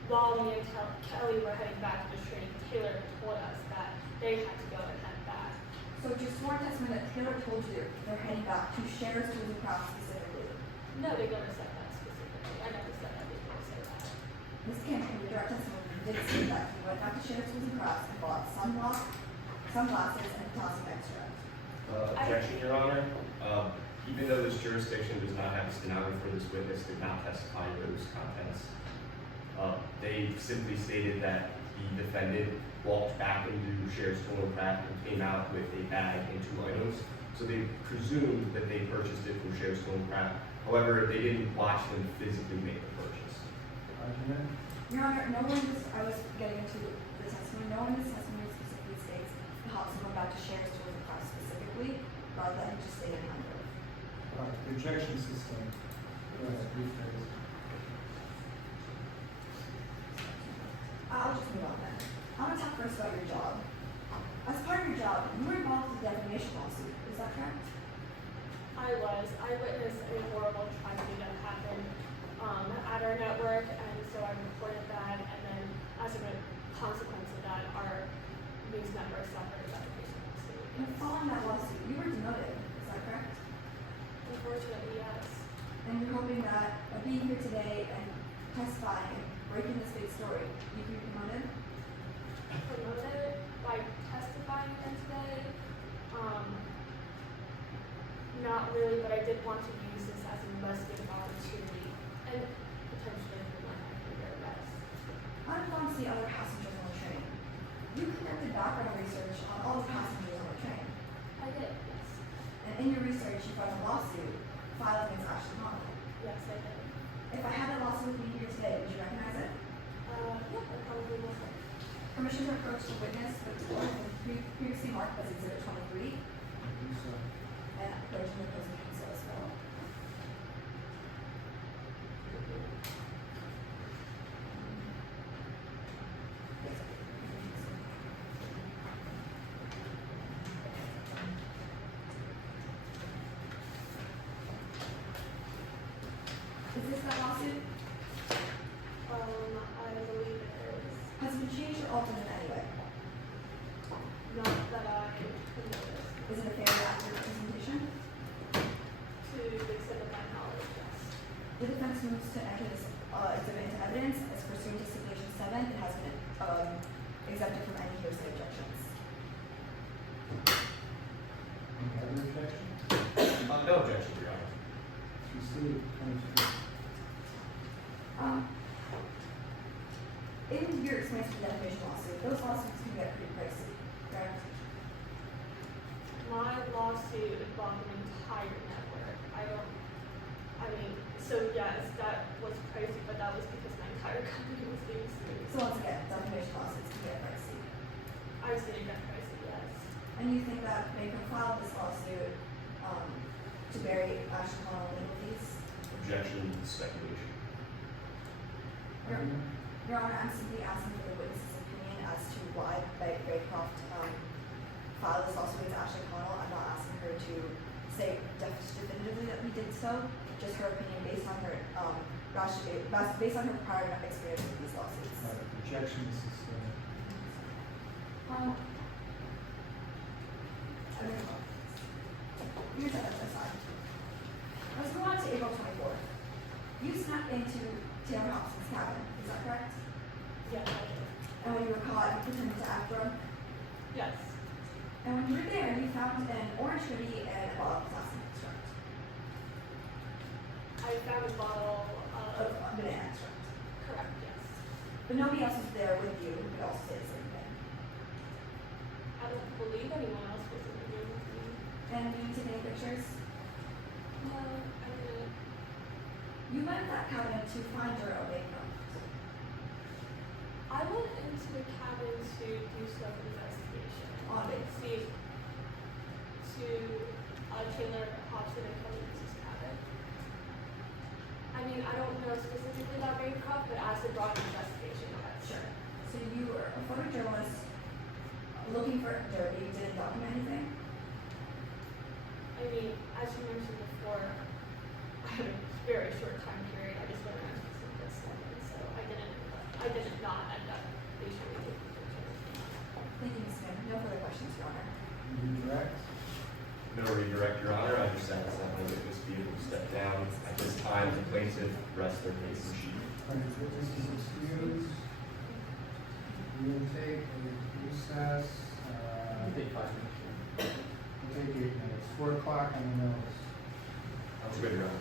while me and Kelly were heading back to the train, Taylor told us that they had to go and head back. So it's your sworn testimony that Taylor told you they're heading back to Shares Tools and Crafts specifically? No, they never said that specifically. I never said that they didn't say that. Ms. Kim, in your direct testimony, you did say that you went back to Shares Tools and Crafts and bought sunblock, sunglasses, and potassium extract. Objection, Your Honor. Even though this jurisdiction does not have a stenographer, this witness did not testify to those contents. They simply stated that the defendant walked back into Shares Tool and Craft and came out with a bag and 2 items. So they presumed that they purchased it from Shares Tool and Craft. However, they didn't watch them physically make the purchase. Argument? Your Honor, no one in this, I was getting into the testimony, no one in this testimony specifically states that Hobson went back to Shares Tools and Crafts specifically, rather than just stated Hondorf. The objection system. Go ahead, rephrase. I'll just move on then. I want to talk first about your job. As part of your job, you were involved in the defamation lawsuit. Is that correct? I was. I witnessed a horrible tragedy that happened at our network, and so I reported that, and then as a consequence of that, our news network suffered a defamation lawsuit. And following that lawsuit, you were demoted. Is that correct? yes. And you're hoping that by being here today and testifying and breaking this big story, you can be promoted? Promoted by testifying again today. Not really, but I did want to use this as an investigative opportunity and potentially for my career best. I've gone to the other passengers on the train. You conducted background research on all the passengers on the train. I did, yes. And in your research, you found a lawsuit filed against Ashley Connell. Yes, I did. If I had that lawsuit with me here today, would you recognize it? Yeah, I probably will. Permission to approach the witness with previously marked as Exhibit 23, and approaching the opposing counsel as well. Is this that lawsuit? I believe it is. Has it been changed or altered in any way? Not that I could notice. Is it a fair and accurate representation? To the extent of my knowledge, yes. The defense moves to enter this exhibit into evidence as pursuant to stipulation 7. It has been exempted from any hearsay objections. Any other objection? No objection, Your Honor. Proceed, Commissioner. In your experience with the defamation lawsuit, those lawsuits can get pretty pricey, correct? My lawsuit involved an entire network. So yes, that was crazy, but that was because my entire company was being sued. So once again, defamation lawsuits can get pricey. I've seen it get crazy, yes. And you think that Baker filed this lawsuit to bury Ashley Connell legal fees? Objection, speculation. Your Honor, I'm simply asking for the witness's opinion as to why Baycroft filed this lawsuit against Ashley Connell. I'm not asking her to say definitively that we did so, just her opinion based on her based on her prior experience with these lawsuits. Objection is sustained. Here's that aside. Let's go on to April 24th. You snuck into Taylor Hobson's cabin, is that correct? Yes, I did. And when you were caught, you pretended to act drunk. Yes. And when you were there, you found an orange hoodie and a bottle of plastic extract. I found a bottle Of banana extract. correct, yes. But nobody else was there with you who could also say the same thing. I don't believe anyone else was in the room with me. And did you take any pictures? No, I didn't. You went to that cabin to find Darrell Baycroft. I went into the cabin to do some investigation. On it. See, to Taylor Hobson and Kelly's cabin. I mean, I don't know specifically about Baycroft, but as a broad investigation, yes. Sure. So you were a photojournalist looking for dirt, but you didn't document anything? I mean, as you mentioned before, I had a very short time period. I just went around to this seven, so I didn't not end up patiently taking pictures. Thank you, Ms. Smith. No further questions, Your Honor. Redirect. No redirect, Your Honor. I just ask that the witness be able to step down. At this time, the plaintiff rests their case in chief. Plaintiff witness is excused. We will take a recess. Take 5 minutes. We'll take 8 minutes. 4 o'clock on the nose. Sounds good, Your Honor.